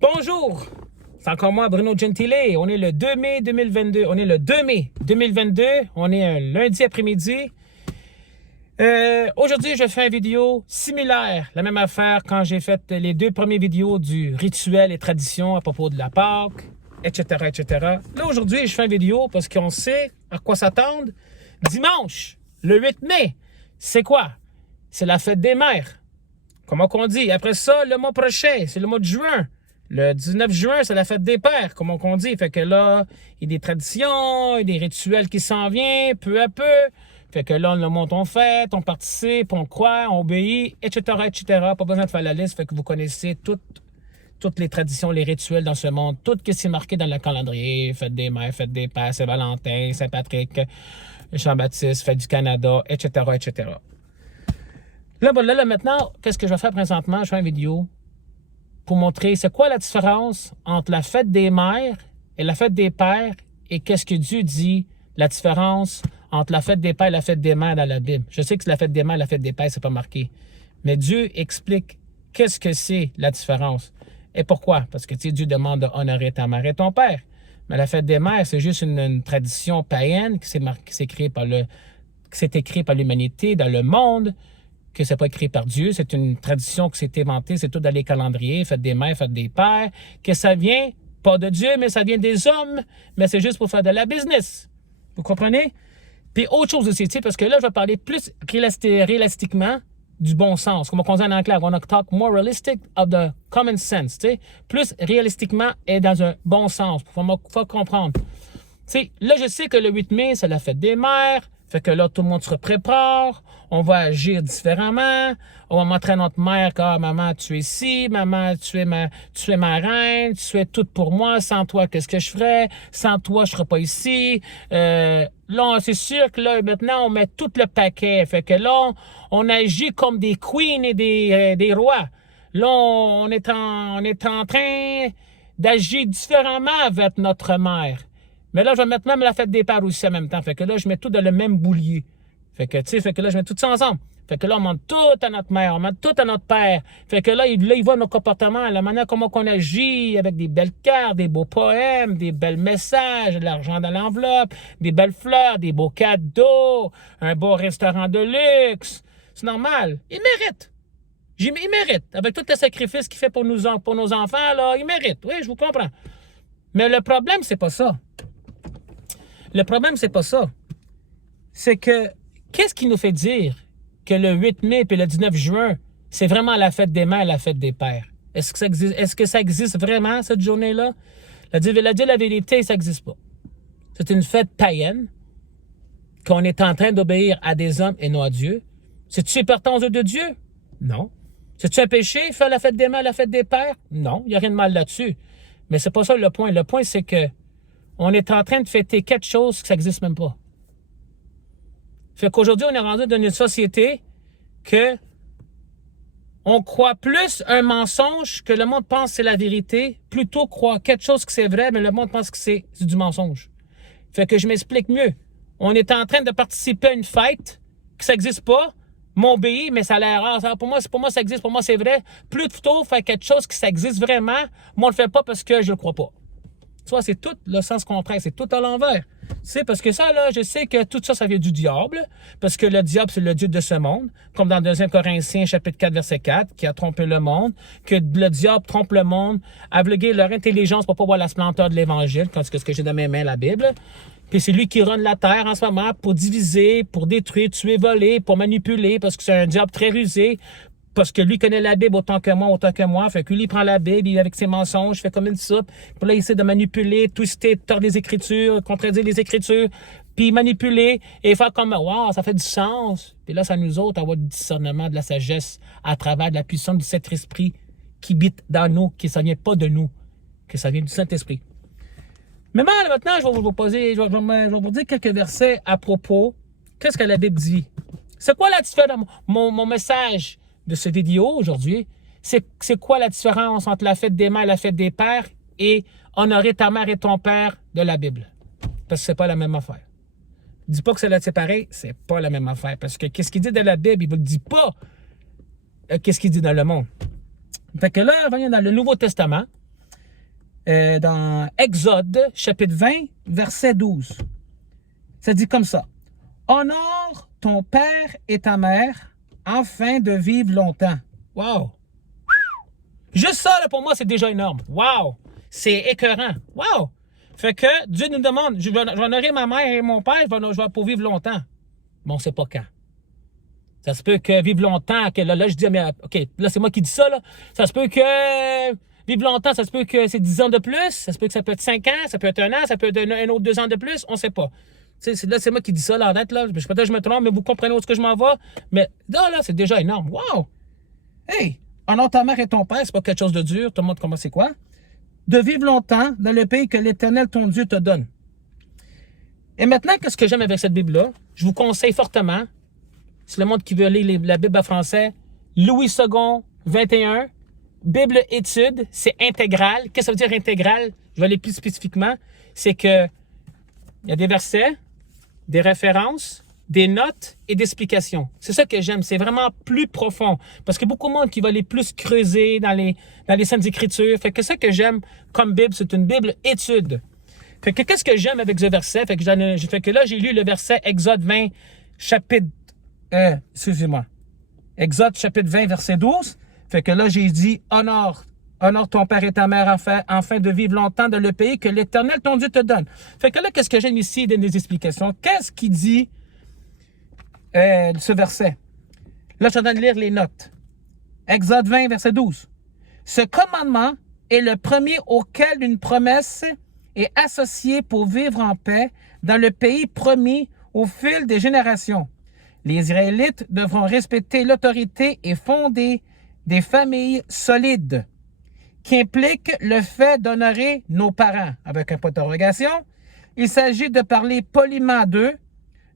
Bonjour, c'est encore moi Bruno Gentile. On est le 2 mai 2022. On est le 2 mai 2022. On est un lundi après-midi. Aujourd'hui, je fais une vidéo similaire, la même affaire quand j'ai fait les deux premières vidéos du rituel et tradition à propos de la Pâque, etc., etc. Là, aujourd'hui, je fais une vidéo parce qu'on sait à quoi s'attendre. Dimanche, le 8 mai, c'est quoi? C'est la fête des mères. Comment qu'on dit? Après ça, le mois prochain, c'est le mois de juin. Le 19 juin, c'est la fête des pères, comme on dit. Fait que là, il y a des traditions, il y a des rituels qui s'en viennent, peu à peu. Fait que là, on le monte, on fête, on participe, on croit, on obéit, etc., etc. Pas besoin de faire la liste, fait que vous connaissez toutes les traditions, les rituels dans ce monde, tout ce qui est marqué dans le calendrier, fête des mères, fête des pères, Saint-Valentin, Saint-Patrick, Jean-Baptiste, fête du Canada, etc., etc. Là, maintenant, qu'est-ce que je vais faire présentement? Je fais une vidéo pour montrer c'est quoi la différence entre la fête des mères et la fête des pères et qu'est-ce que Dieu dit, la différence entre la fête des pères et la fête des mères dans la Bible. Je sais que la fête des mères et la fête des pères, c'est pas marqué. Mais Dieu explique qu'est-ce que c'est la différence. Et pourquoi? Parce que Dieu demande d'honorer ta mère et ton père. Mais la fête des mères, c'est juste une tradition païenne qui s'est créée par l'humanité dans le monde, que c'est pas écrit par Dieu, c'est une tradition qui s'est inventée, c'est tout dans les calendriers, fête des mères, fête des pères, que ça vient, pas de Dieu, mais ça vient des hommes, mais c'est juste pour faire de la business. Vous comprenez? Puis autre chose aussi, parce que là, je vais parler plus réalistiquement du bon sens. Comme on dit en anglais, on va talk more realistic of the common sense, tu sais. Plus réalistiquement et dans un bon sens, faut comprendre. T'sais, là, je sais que le 8 mai, c'est la fête des mères. Fait que là, tout le monde se prépare. On va agir différemment. On va montrer à notre mère que maman, tu es ici. Maman, tu es ma reine. Tu es toute pour moi. Sans toi, qu'est-ce que je ferais? Sans toi, je serais pas ici. Là, c'est sûr que là, maintenant, on met tout le paquet. Fait que là, on agit comme des queens et des rois. Là, on est en train d'agir différemment avec notre mère. Mais là, je vais mettre même la fête des pères aussi en même temps. Fait que là, je mets tout dans le même boulier. Fait que là, je mets tout ça ensemble. Fait que là, on monte tout à notre mère, on monte tout à notre père. Fait que là, il voit nos comportements, la manière comment on agit, avec des belles cartes, des beaux poèmes, des belles messages, de l'argent dans l'enveloppe, des belles fleurs, des beaux cadeaux, un beau restaurant de luxe. C'est normal. Il mérite. Il mérite. Avec tous les sacrifices qu'il fait pour nos enfants, là, il mérite. Oui, je vous comprends. Mais le problème, c'est pas ça. Le problème, c'est pas ça. C'est que, qu'est-ce qui nous fait dire que le 8 mai et le 19 juin, c'est vraiment la fête des mères et la fête des pères? Est-ce que ça existe vraiment, cette journée-là? La vérité, ça n'existe pas. C'est une fête païenne, qu'on est en train d'obéir à des hommes et non à Dieu. C'est-tu important aux yeux de Dieu? Non. C'est-tu un péché, faire la fête des mères et la fête des pères? Non, il n'y a rien de mal là-dessus. Mais c'est pas ça le point. Le point, c'est que on est en train de fêter quelque chose qui n'existe même pas. Fait qu'aujourd'hui, on est rendu dans une société que on croit plus un mensonge que le monde pense que c'est la vérité, plutôt croire quelque chose que c'est vrai, mais le monde pense que c'est du mensonge. Fait que je m'explique mieux. On est en train de participer à une fête qui n'existe pas, m'obéir, mais ça a l'air rare. Pour moi, ça existe, pour moi, c'est vrai. Plutôt faire quelque chose qui existe vraiment, moi, on le fait pas parce que je le crois pas. Tu vois, c'est tout le sens contraire, c'est tout à l'envers. C'est parce que ça, là, je sais que tout ça, ça vient du diable, parce que le diable, c'est le dieu de ce monde, comme dans 2 Corinthiens, chapitre 4, verset 4, qui a trompé le monde, que le diable trompe le monde, aveugler leur intelligence pour pas voir la splendeur de l'Évangile, quand c'est ce que j'ai dans mes mains, la Bible. Puis c'est lui qui run la terre en ce moment pour diviser, pour détruire, tuer, voler, pour manipuler, parce que c'est un diable très rusé, parce que lui connaît la Bible autant que moi. Fait que lui, il prend la Bible, il, avec ses mensonges, fait comme une soupe. Puis là, il essaie de manipuler, twister, tordre les Écritures, contredire les Écritures, puis manipuler et faire comme, wow, ça fait du sens. Puis là, c'est à nous autres avoir du discernement, de la sagesse, à travers de la puissance du Saint-Esprit qui habite dans nous, que ça vient pas de nous, que ça vient du Saint-Esprit. Mais maintenant, je vais vous dire quelques versets à propos. Qu'est-ce que la Bible dit? C'est quoi la différence? Mon message de cette vidéo aujourd'hui, c'est quoi la différence entre la fête des mères et la fête des pères et honorer ta mère et ton père de la Bible? Parce que c'est pas la même affaire. Dis pas que c'est pareil, c'est pas la même affaire. Parce que qu'est-ce qu'il dit dans la Bible, il ne vous le dit pas. Qu'est-ce qu'il dit dans le monde? Fait que là, on va dans le Nouveau Testament. dans Exode, chapitre 20, verset 12. Ça dit comme ça. « Honore ton père et ta mère afin de vivre longtemps. » Wow! Juste ça, là, pour moi, c'est déjà énorme. Wow! C'est écœurant. Wow! Fait que Dieu nous demande, je vais honorer ma mère et mon père, je vais pour vivre longtemps. Mais on ne sait pas quand. Ça se peut que vivre longtemps, que là je dis, mais OK, là, c'est moi qui dis ça, là. Ça se peut que vivre longtemps, ça se peut que c'est 10 ans de plus, ça se peut que ça peut être 5 ans, ça peut être 1 an, ça peut être un autre 2 ans de plus, on ne sait pas. Là, c'est moi qui dis ça, là, en net, là. Peut-être que je me trompe, mais vous comprenez où est-ce que je m'en vais. Mais là, c'est déjà énorme. Wow! Hey! Honore ta mère et ton père, c'est pas quelque chose de dur. Tout le monde comment c'est quoi? De vivre longtemps dans le pays que l'Éternel, ton Dieu, te donne. Et maintenant, qu'est-ce que j'aime avec cette Bible-là? Je vous conseille fortement, c'est le monde qui veut lire la Bible en français, Louis II, 21, Bible étude, c'est intégral. Qu'est-ce que ça veut dire intégral? Je vais aller plus spécifiquement. C'est que il y a des versets, des références, des notes et des explications. C'est ça que j'aime. C'est vraiment plus profond. Parce qu'il y a beaucoup de monde qui va aller plus creuser dans les Saintes Écritures. Fait que ça que j'aime comme Bible, c'est une Bible étude. Fait que qu'est-ce que j'aime avec ce verset? Fait que là, j'ai lu le verset Exode 20, chapitre... excusez-moi. Exode, chapitre 20, verset 12. Fait que là, j'ai dit, honore ton père et ta mère afin de vivre longtemps dans le pays que l'Éternel, ton Dieu, te donne. Fait que là, qu'est-ce que j'aime ici? Il donne des explications. Qu'est-ce qu'il dit ce verset? Là, je suis en train de lire les notes. Exode 20, verset 12. Ce commandement est le premier auquel une promesse est associée pour vivre en paix dans le pays promis au fil des générations. Les Israélites devront respecter l'autorité et fonder des familles solides, qui implique le fait d'honorer nos parents. Avec un point d'interrogation, il s'agit de parler poliment d'eux,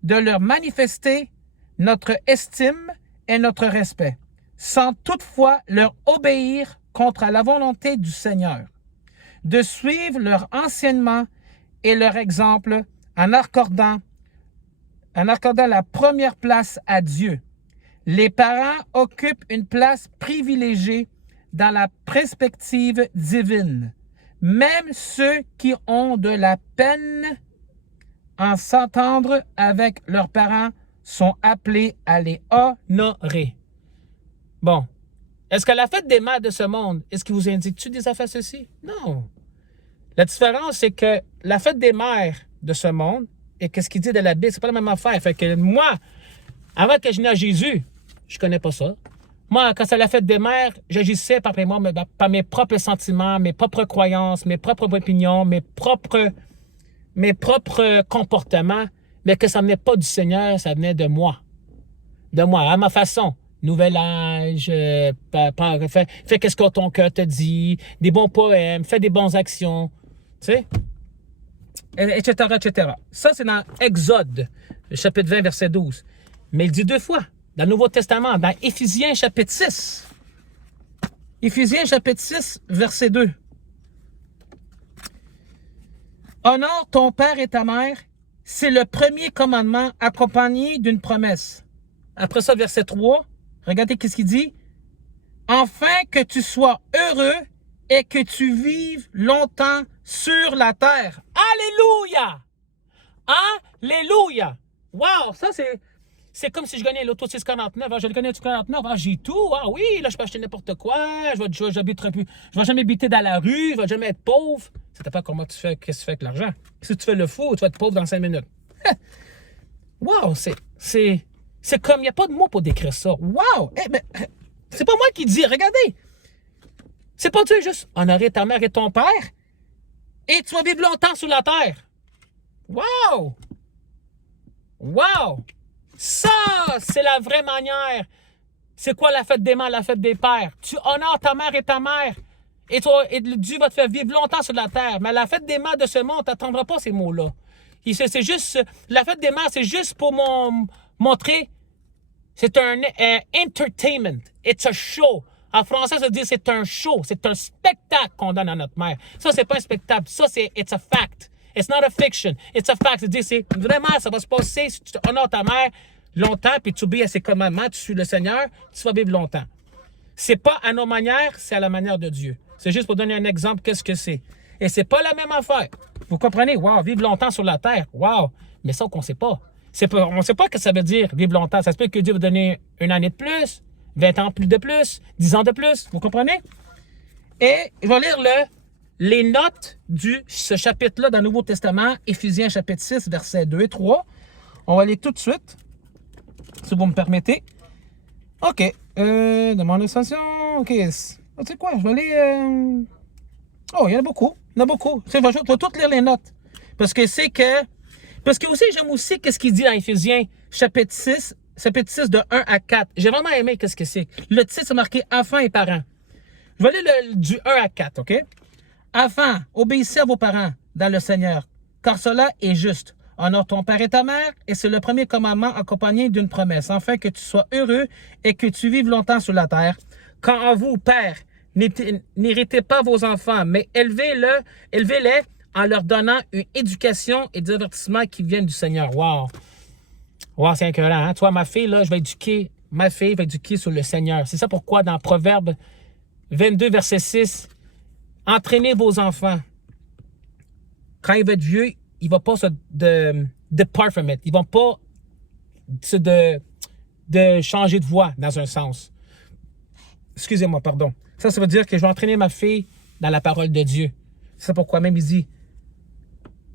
de leur manifester notre estime et notre respect, sans toutefois leur obéir contre la volonté du Seigneur, de suivre leur enseignement et leur exemple en accordant la première place à Dieu. Les parents occupent une place privilégiée dans la perspective divine. Même ceux qui ont de la peine à s'entendre avec leurs parents sont appelés à les honorer. Bon. Est-ce que la fête des mères de ce monde, est-ce qu'il vous indique-tu des affaires ceci? Non. La différence, c'est que la fête des mères de ce monde et qu'est-ce qu'il dit de la Bible, c'est pas la même affaire. Fait que moi, avant que je n'aie à Jésus, je connais pas ça. Moi, quand c'est la fête des mères, j'agissais par mes propres sentiments, mes propres croyances, mes propres opinions, mes propres comportements, mais que ça venait pas du Seigneur, ça venait de moi. De moi, à ma façon. Nouvel âge, fais qu'est-ce que ton cœur te dit, des bons poèmes, fais des bonnes actions, tu sais, etc., etc. Ça, c'est dans Exode, le chapitre 20, verset 12. Mais il dit 2 fois, dans le Nouveau Testament, dans Éphésiens, chapitre 6. Éphésiens, chapitre 6, verset 2. Honore ton père et ta mère, c'est le premier commandement accompagné d'une promesse. Après ça, verset 3, regardez qu'est-ce qu'il dit. Afin que tu sois heureux et que tu vives longtemps sur la terre. Alléluia! Alléluia! Wow, ça c'est comme si je gagnais l'auto 649. Je le gagnais au 49. J'ai tout. Ah oui, là, je peux acheter n'importe quoi. Je vais jamais habiter dans la rue. Je vais jamais être pauvre. Ça dépend comment tu fais, qu'est-ce que tu fais avec l'argent. Si tu fais le fou, tu vas être pauvre dans 5 minutes. Wow, c'est comme, il n'y a pas de mots pour décrire ça. Wow! C'est pas moi qui dis, regardez. C'est pas Dieu juste honorer ta mère et ton père et tu vas vivre longtemps sur la terre. Wow! Wow! Ça, c'est la vraie manière. C'est quoi la fête des mères, la fête des pères? Tu honores ta mère et ta mère. Et Dieu va te faire vivre longtemps sur la terre. Mais la fête des mères de ce monde, tu n'attendras pas ces mots-là. C'est juste, la fête des mères, c'est juste pour montrer, c'est un entertainment. It's a show. En français, ça veut dire c'est un show. C'est un spectacle qu'on donne à notre mère. Ça, c'est pas un spectacle. Ça, it's a fact. It's not a fiction. It's a fact. C'est vraiment, ça va se passer si tu honores ta mère longtemps, puis tu obéis à ses commandements, tu suis le Seigneur, tu vas vivre longtemps. C'est pas à nos manières, c'est à la manière de Dieu. C'est juste pour donner un exemple, qu'est-ce que c'est. Et c'est pas la même affaire. Vous comprenez? Wow, vivre longtemps sur la terre. Wow. Mais ça, on ne sait pas. On ne sait pas ce que ça veut dire, vivre longtemps. Ça se peut que Dieu va donner une année de plus, 20 ans plus de plus, 10 ans de plus. Vous comprenez? Et je vais lire les notes de ce chapitre-là dans le Nouveau Testament, Éphésiens chapitre 6, versets 2 et 3. On va aller tout de suite, si vous me permettez. OK. Demande d'extension. OK. Tu sais quoi? Je vais aller... Oh, il y en a beaucoup. Il y en a beaucoup. Je vais toutes lire les notes. Parce que aussi, j'aime aussi ce qu'il dit dans Éphésiens chapitre 6 de 1 à 4. J'ai vraiment aimé ce que c'est. Le titre, c'est marqué « Enfants et parents ». Je vais aller du 1 à 4, OK? « Enfants, obéissez à vos parents dans le Seigneur, car cela est juste. Honore ton père et ta mère, et c'est le premier commandement accompagné d'une promesse, afin que tu sois heureux et que tu vives longtemps sur la terre. Quand en vous, pères, n'héritez pas vos enfants, mais élevez-les en leur donnant une éducation et des avertissements qui viennent du Seigneur. » Wow! Wow, c'est incroyable, hein? Toi, ma fille va éduquer sur le Seigneur. C'est ça pourquoi dans Proverbe 22, verset 6, « Entraînez vos enfants. » Quand il va être vieux, il ne va pas se depart from it. Ils ne vont pas de changer de voie dans un sens. Excusez-moi, pardon. Ça veut dire que je vais entraîner ma fille dans la parole de Dieu. C'est pourquoi même il dit,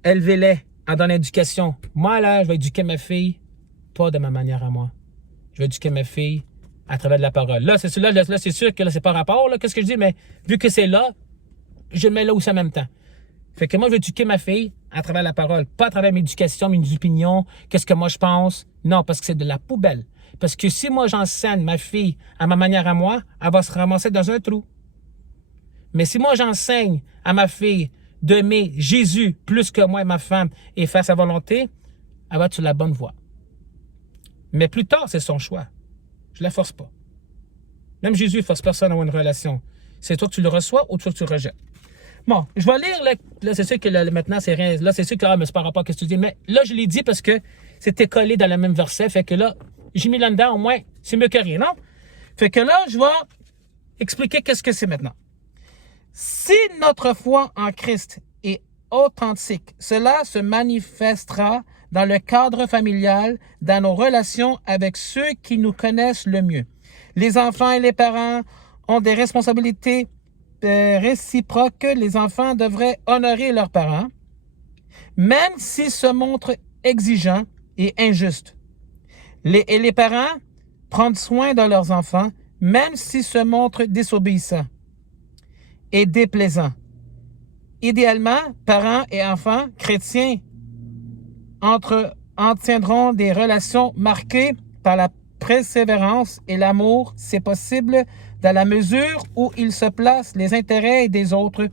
élevez-les en donnant l'éducation. Moi, là, je vais éduquer ma fille, pas de ma manière à moi. Je vais éduquer ma fille à travers de la parole. Là, c'est sûr que là, c'est pas rapport, là, qu'est-ce que je dis, mais vu que c'est là, je le mets là aussi en même temps. Fait que moi, je vais éduquer ma fille à travers la parole, pas à travers mes éducations, mes opinions, qu'est-ce que moi je pense. Non, parce que c'est de la poubelle. Parce que si moi, j'enseigne ma fille à ma manière à moi, elle va se ramasser dans un trou. Mais si moi, j'enseigne à ma fille d'aimer Jésus plus que moi et ma femme et faire sa volonté, elle va être sur la bonne voie. Mais plus tard, c'est son choix. Je ne la force pas. Même Jésus ne force personne à avoir une relation. C'est toi que tu le reçois ou toi que tu le rejettes. Bon, je vais lire, là c'est sûr que là, maintenant, c'est rien. Là, c'est sûr que mais c'est par rapport à ce que tu dis. Mais là, je l'ai dit parce que c'était collé dans le même verset. Fait que là, j'ai mis là-dedans, au moins, c'est mieux que rien, non? Fait que là, je vais expliquer qu'est-ce que c'est maintenant. Si notre foi en Christ est authentique, cela se manifestera dans le cadre familial, dans nos relations avec ceux qui nous connaissent le mieux. Les enfants et les parents ont des responsabilités réciproques. Les enfants devraient honorer leurs parents, même s'ils se montrent exigeants et injustes. Les parents prendre soin de leurs enfants, même s'ils se montrent désobéissants et déplaisants. Idéalement, parents et enfants chrétiens entretiendront des relations marquées par la persévérance et l'amour, c'est possible, dans la mesure où ils se placent les intérêts des autres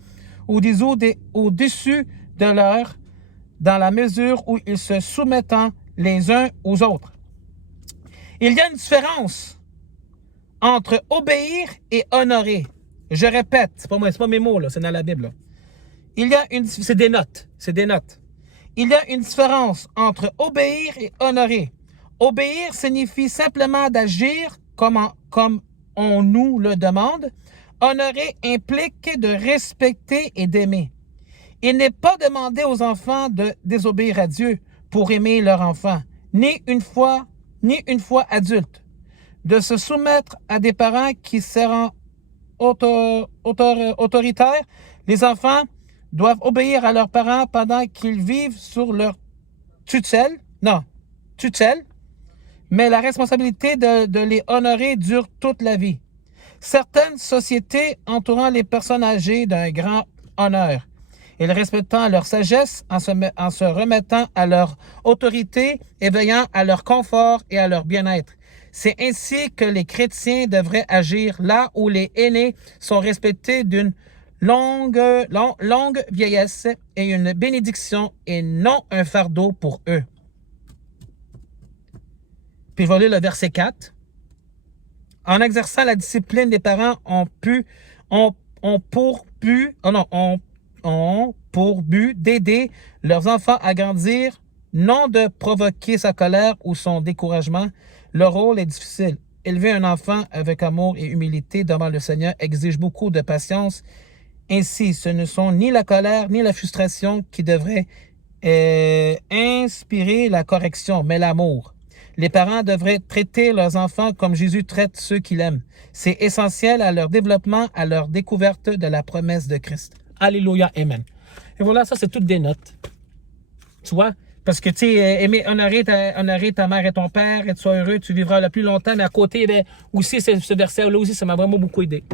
au-dessus de leurs, dans la mesure où ils se soumettent les uns aux autres. Il y a une différence entre obéir et honorer. Je répète, c'est pas mes mots, là, c'est dans la Bible. Là. C'est des notes. Il y a une différence entre obéir et honorer. Obéir signifie simplement d'agir comme on nous le demande. Honorer implique de respecter et d'aimer. Il n'est pas demandé aux enfants de désobéir à Dieu pour aimer leur enfant, ni une fois adultes, de se soumettre à des parents qui seront autoritaires. Les enfants doivent obéir à leurs parents pendant qu'ils vivent sur leur tutelle, mais la responsabilité de les honorer dure toute la vie. Certaines sociétés entourant les personnes âgées d'un grand honneur et respectant leur sagesse en se remettant à leur autorité et veillant à leur confort et à leur bien-être. C'est ainsi que les chrétiens devraient agir là où les aînés sont respectés d'une longue vieillesse et une bénédiction et non un fardeau pour eux. Puis je vais lire le verset 4. En exerçant la discipline, les parents ont pour but d'aider leurs enfants à grandir, non de provoquer sa colère ou son découragement. Le rôle est difficile. Élever un enfant avec amour et humilité devant le Seigneur exige beaucoup de patience Ainsi, ce ne sont ni la colère ni la frustration qui devraient inspirer la correction, mais l'amour. Les parents devraient traiter leurs enfants comme Jésus traite ceux qu'il aime. C'est essentiel à leur développement, à leur découverte de la promesse de Christ. Alléluia, Amen. Et voilà, ça c'est toutes des notes. Tu vois? Parce que, tu sais, aimer, honorer ta mère et ton père, et tu sois heureux, tu vivras le plus longtemps. Mais à côté, ben, aussi, ce verset-là aussi, ça m'a vraiment beaucoup aidé.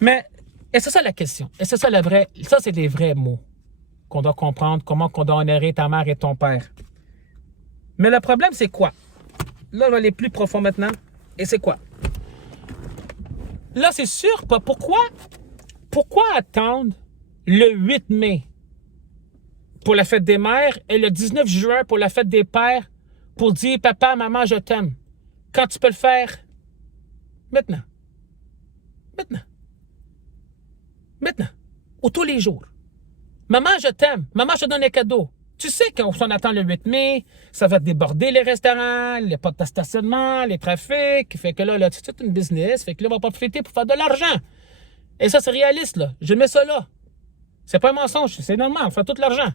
Mais, et c'est ça la question. Et c'est ça le vrai, ça c'est des vrais mots qu'on doit comprendre, comment qu'on doit honorer ta mère et ton père. Mais le problème, c'est quoi? Là, on va aller plus profond maintenant. Et c'est quoi? Là, c'est sûr pas. Pourquoi attendre le 8 mai pour la fête des mères et le 19 juin pour la fête des pères pour dire « Papa, maman, je t'aime » quand tu peux le faire maintenant? Maintenant. Ou tous les jours. Maman, je t'aime. Maman, je te donne un cadeau. Tu sais qu'on s'en attend le 8 mai, ça va déborder les restaurants, les portes de stationnement, les trafics. Fait que là, c'est une business. Fait que là, on va profiter pour faire de l'argent. Et ça, c'est réaliste, là. Je mets ça là. C'est pas un mensonge, c'est normal, on fait tout l'argent.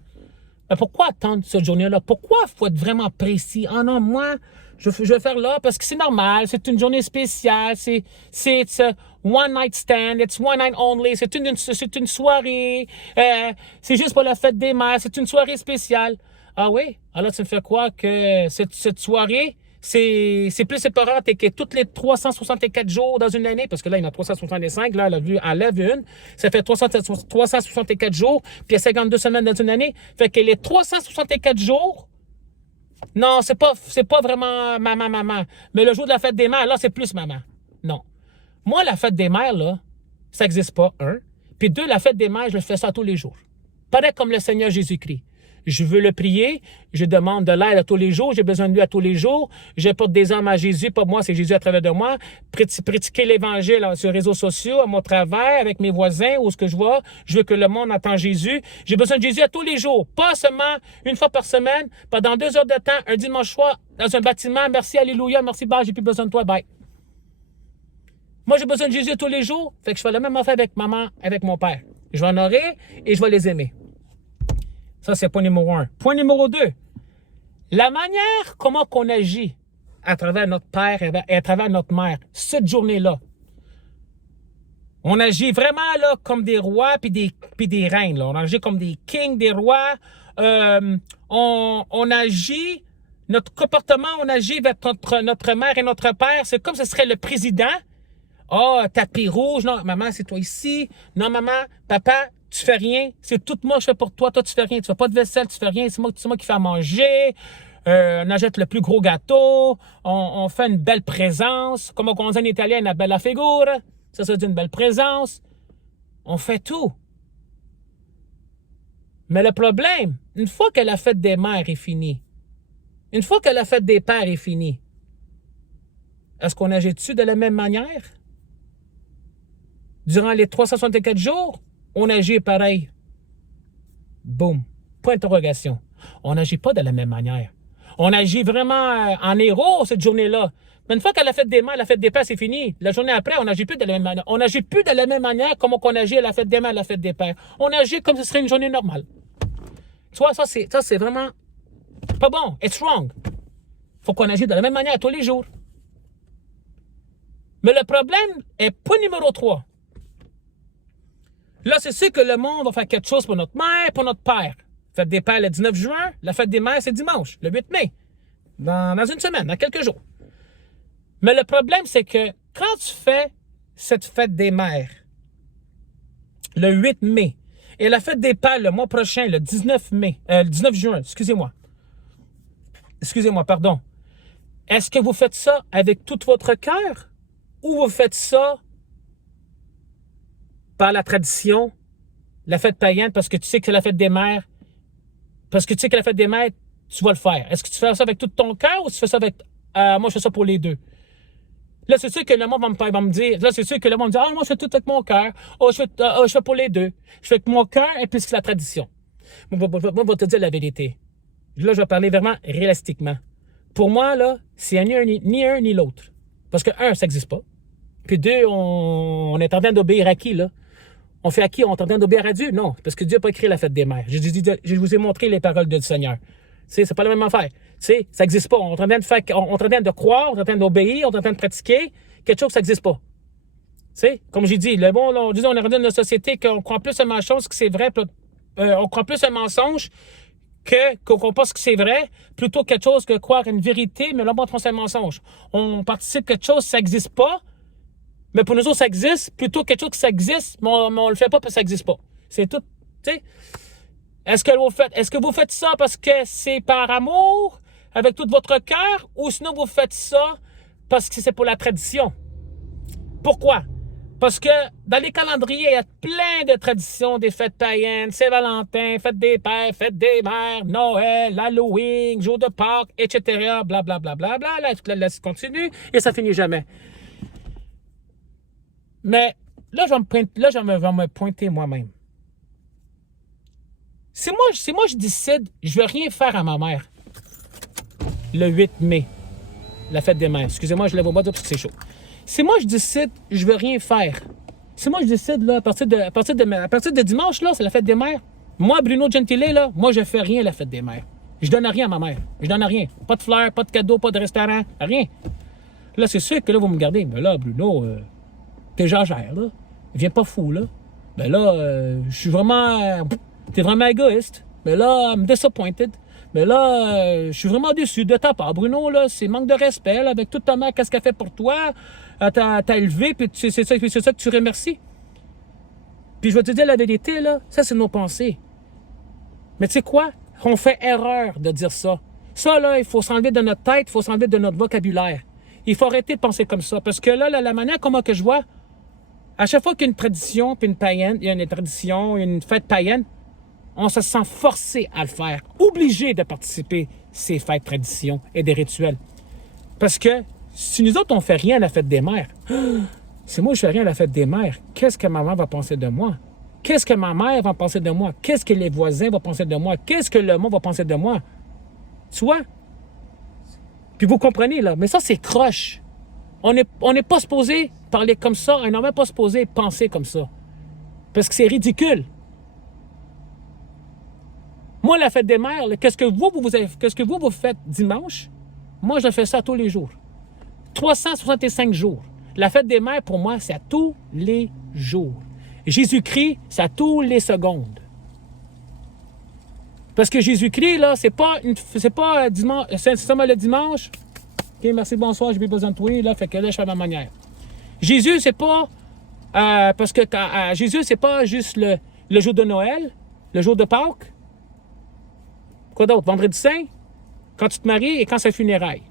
Mais pourquoi attendre cette journée-là? Pourquoi il faut être vraiment précis? Ah non, moi, je vais faire là parce que c'est normal, c'est une journée spéciale, c'est one night stand, it's one night only, c'est une soirée, c'est juste pour la fête des mères, c'est une soirée spéciale. Ah oui? Alors tu me fais croire que cette soirée, c'est plus séparant que toutes les 364 jours dans une année, parce que là, il y en a 365, là, elle a vu une, ça fait 364 jours, puis il y a 52 semaines dans une année, fait que les 364 jours, non, c'est pas vraiment maman, mais le jour de la fête des mères, là, c'est plus maman. Non. Moi, la fête des mères, là, ça n'existe pas, un, puis deux, la fête des mères, je le fais ça tous les jours. Pareil comme le Seigneur Jésus-Christ. Je veux le prier, je demande de l'aide à tous les jours, j'ai besoin de lui à tous les jours, je porte des âmes à Jésus, pas moi, c'est Jésus à travers de moi, pratiquer l'évangile sur les réseaux sociaux, à mon travail, avec mes voisins, où ce que je vois, je veux que le monde attend Jésus, j'ai besoin de Jésus à tous les jours, pas seulement une fois par semaine, pendant 2 heures de temps, un dimanche soir, dans un bâtiment, merci, alléluia, merci, bye, j'ai plus besoin de toi, bye. Moi, j'ai besoin de Jésus tous les jours, fait que je fais la même affaire avec maman, avec mon père. Je vais honorer et je vais les aimer. Ça, c'est point numéro 1. Point numéro 2. La manière comment on agit à travers notre père et à travers notre mère, cette journée-là. On agit vraiment là comme des rois puis des reines. Là. On agit comme des kings, des rois. On agit, notre comportement, on agit vers notre mère et notre père. C'est comme ce serait le président. Oh, tapis rouge. Non, maman, c'est toi ici. Non, maman, papa, tu fais rien, c'est tout moi je fais pour toi, toi tu fais rien, tu fais pas de vaisselle, tu fais rien, c'est moi qui fais à manger, on achète le plus gros gâteau, on fait une belle présence, comme on dit en italien, una bella figura, ça dit une belle présence, on fait tout. Mais le problème, une fois que la fête des mères est finie, une fois que la fête des pères est finie, est-ce qu'on agit dessus de la même manière? Durant les 364 jours, on agit pareil. Boum. Point d'interrogation. On n'agit pas de la même manière. On agit vraiment en héros cette journée-là. Mais une fois que la fête des mères, la fête des pères, c'est fini. La journée après, on n'agit plus de la même manière. On n'agit plus de la même manière comme on agit à la fête des mères, la fête des pères. On agit comme ce serait une journée normale. Tu vois, ça c'est vraiment pas bon. It's wrong. Faut qu'on agisse de la même manière tous les jours. Mais le problème est point numéro 3. Là, c'est sûr que le monde va faire quelque chose pour notre mère, pour notre père. Fête des pères le 19 juin, la fête des mères, c'est dimanche, le 8 mai. Dans une semaine, dans quelques jours. Mais le problème, c'est que quand tu fais cette fête des mères, le 8 mai, et la fête des pères le mois prochain, le 19 juin, excusez-moi, pardon. Est-ce que vous faites ça avec tout votre cœur ou vous faites ça par la tradition, la fête païenne, parce que tu sais que c'est la fête des mères, tu vas le faire. Est-ce que tu fais ça avec tout ton cœur ou tu fais ça avec... moi, je fais ça pour les deux. Là, c'est sûr que le monde va me dire... Là, c'est sûr que le monde va me dire, moi, je fais tout avec mon cœur. Je fais pour les deux. Je fais avec mon cœur et puis c'est la tradition. Moi, je vais te dire la vérité. Là, je vais parler vraiment réalistiquement. Pour moi, là, c'est ni un ni l'autre. Parce que, un, ça n'existe pas. Puis deux, on est en train d'obéir à qui, là? On fait à qui? On est en train d'obéir à Dieu? Non, parce que Dieu n'a pas créé la fête des mères. Je vous ai montré les paroles du Seigneur. C'est pas la même affaire. Ça n'existe pas. On est en train de faire, on est en train de croire, on est en train d'obéir, on est en train de pratiquer quelque chose, ça n'existe pas. Comme j'ai dit, on est dans une société qu'on croit plus à chose que c'est vrai, on croit plus à un mensonge qu'on pense que c'est vrai, plutôt quelque chose que croire à une vérité, mais là, on pense à un mensonge. On participe quelque chose, ça n'existe pas, mais pour nous autres, ça existe, plutôt quelque chose que ça existe, mais on le fait pas parce que ça n'existe pas. C'est tout, Est-ce que vous faites ça parce que c'est par amour, avec tout votre cœur, ou sinon vous faites ça parce que c'est pour la tradition? Pourquoi? Parce que dans les calendriers, il y a plein de traditions, des fêtes païennes, Saint-Valentin, fête des pères, fête des mères, Noël, Halloween, jour de Pâques, etc. Blablabla. La liste continue et ça finit jamais. Mais là, je vais me pointer moi-même. Si moi je décide, je ne vais rien faire à ma mère le 8 mai, la fête des mères. Excusez-moi, je lève au bas parce que c'est chaud. Si moi je décide, je ne veux rien faire. Si moi je décide, là, à partir de dimanche, là, c'est la fête des mères. Moi, Bruno Gentile, là, moi, je ne fais rien la fête des mères. Je donne rien à ma mère. Je donne rien. Pas de fleurs, pas de cadeaux, pas de restaurant, rien. Là, c'est sûr que là, vous me gardez. Mais là, Bruno, t'es jagère, là. Viens pas fou, là. Ben là, je suis vraiment... t'es vraiment égoïste. Mais là, I'm disappointed. Mais là, je suis vraiment déçu de ta part, Bruno, là. C'est manque de respect, là, avec toute ta mère, qu'est-ce qu'elle fait pour toi. Elle t'a élevé, puis c'est ça que tu remercies. Puis je vais te dire la vérité, là. Ça, c'est nos pensées. Mais tu sais quoi? On fait erreur de dire ça. Ça, là, il faut s'enlever de notre tête, il faut s'enlever de notre vocabulaire. Il faut arrêter de penser comme ça. Parce que là, la manière comment que je vois, à chaque fois qu'il y a une tradition, puis une païenne, il y a une tradition, une fête païenne, on se sent forcé à le faire, obligé de participer à ces fêtes, traditions et des rituels. Parce que si nous autres, on ne fait rien à la fête des mères, si moi je fais rien à la fête des mères, qu'est-ce que maman va penser de moi? Qu'est-ce que ma mère va penser de moi? Qu'est-ce que les voisins vont penser de moi? Qu'est-ce que le monde va penser de moi? Tu vois? Puis vous comprenez, là, mais ça, c'est croche. On n'est pas supposé parler comme ça, on n'est même pas supposé penser comme ça. Parce que c'est ridicule. Moi, la fête des mères, qu'est-ce que vous faites dimanche? Moi, je fais ça tous les jours. 365 jours. La fête des mères, pour moi, c'est à tous les jours. Jésus-Christ, c'est à tous les secondes. Parce que Jésus-Christ, là, c'est pas dimanche, c'est seulement le dimanche. OK, merci, bonsoir, j'ai plus besoin de toi, là, fait que là, je fais à ma manière. Jésus, c'est pas... parce que Jésus, c'est pas juste le jour de Noël, le jour de Pâques. Quoi d'autre? Vendredi Saint, quand tu te maries et quand c'est funérailles.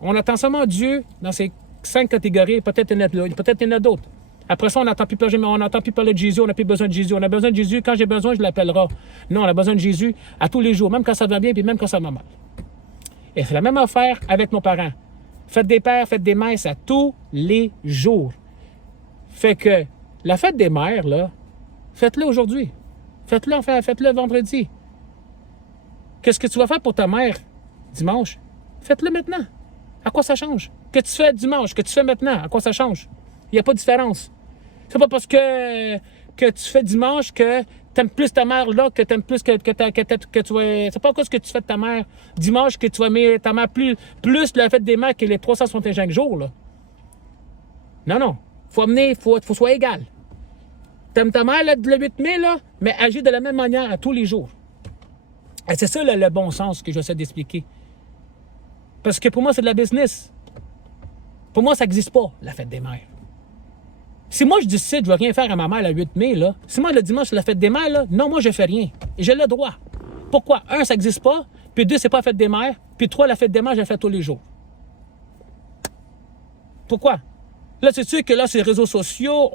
On attend seulement Dieu dans ces 5 catégories. Peut-être il y en a d'autres. Après ça, on n'entend plus parler de Jésus. On n'a plus besoin de Jésus. On a besoin de Jésus. Quand j'ai besoin, je l'appellerai. Non, on a besoin de Jésus à tous les jours, même quand ça va bien puis même quand ça va mal. Et c'est la même affaire avec nos parents. Fête des pères, fête des mères, c'est à tous les jours. Fait que la fête des mères, là, faites-le aujourd'hui. Faites-le vendredi. Qu'est-ce que tu vas faire pour ta mère dimanche? Faites-le maintenant. À quoi ça change? Que tu fais dimanche, que tu fais maintenant, à quoi ça change? Il n'y a pas de différence. C'est pas parce que tu fais dimanche que tu aimes plus ta mère là, que tu aimes plus que tu vas... C'est pas parce que tu fais de ta mère dimanche que tu vas aimer ta mère plus la fête des mères que les 365 jours, là. Non. Faut soit égal. T'aimes ta mère là, le 8 mai, là, mais agis de la même manière à tous les jours. Et c'est ça le bon sens que j'essaie d'expliquer. Parce que pour moi, c'est de la business. Pour moi, ça n'existe pas, la fête des mères. Si moi, je décide que je ne vais rien faire à ma mère le 8 mai, là, si moi, le dimanche, c'est la fête des mères, là, non, moi, je ne fais rien. Et j'ai le droit. Pourquoi? 1, ça n'existe pas. Puis 2, c'est pas la fête des mères. Puis 3, la fête des mères, je la fais tous les jours. Pourquoi? Là, c'est sûr que là, sur les réseaux sociaux,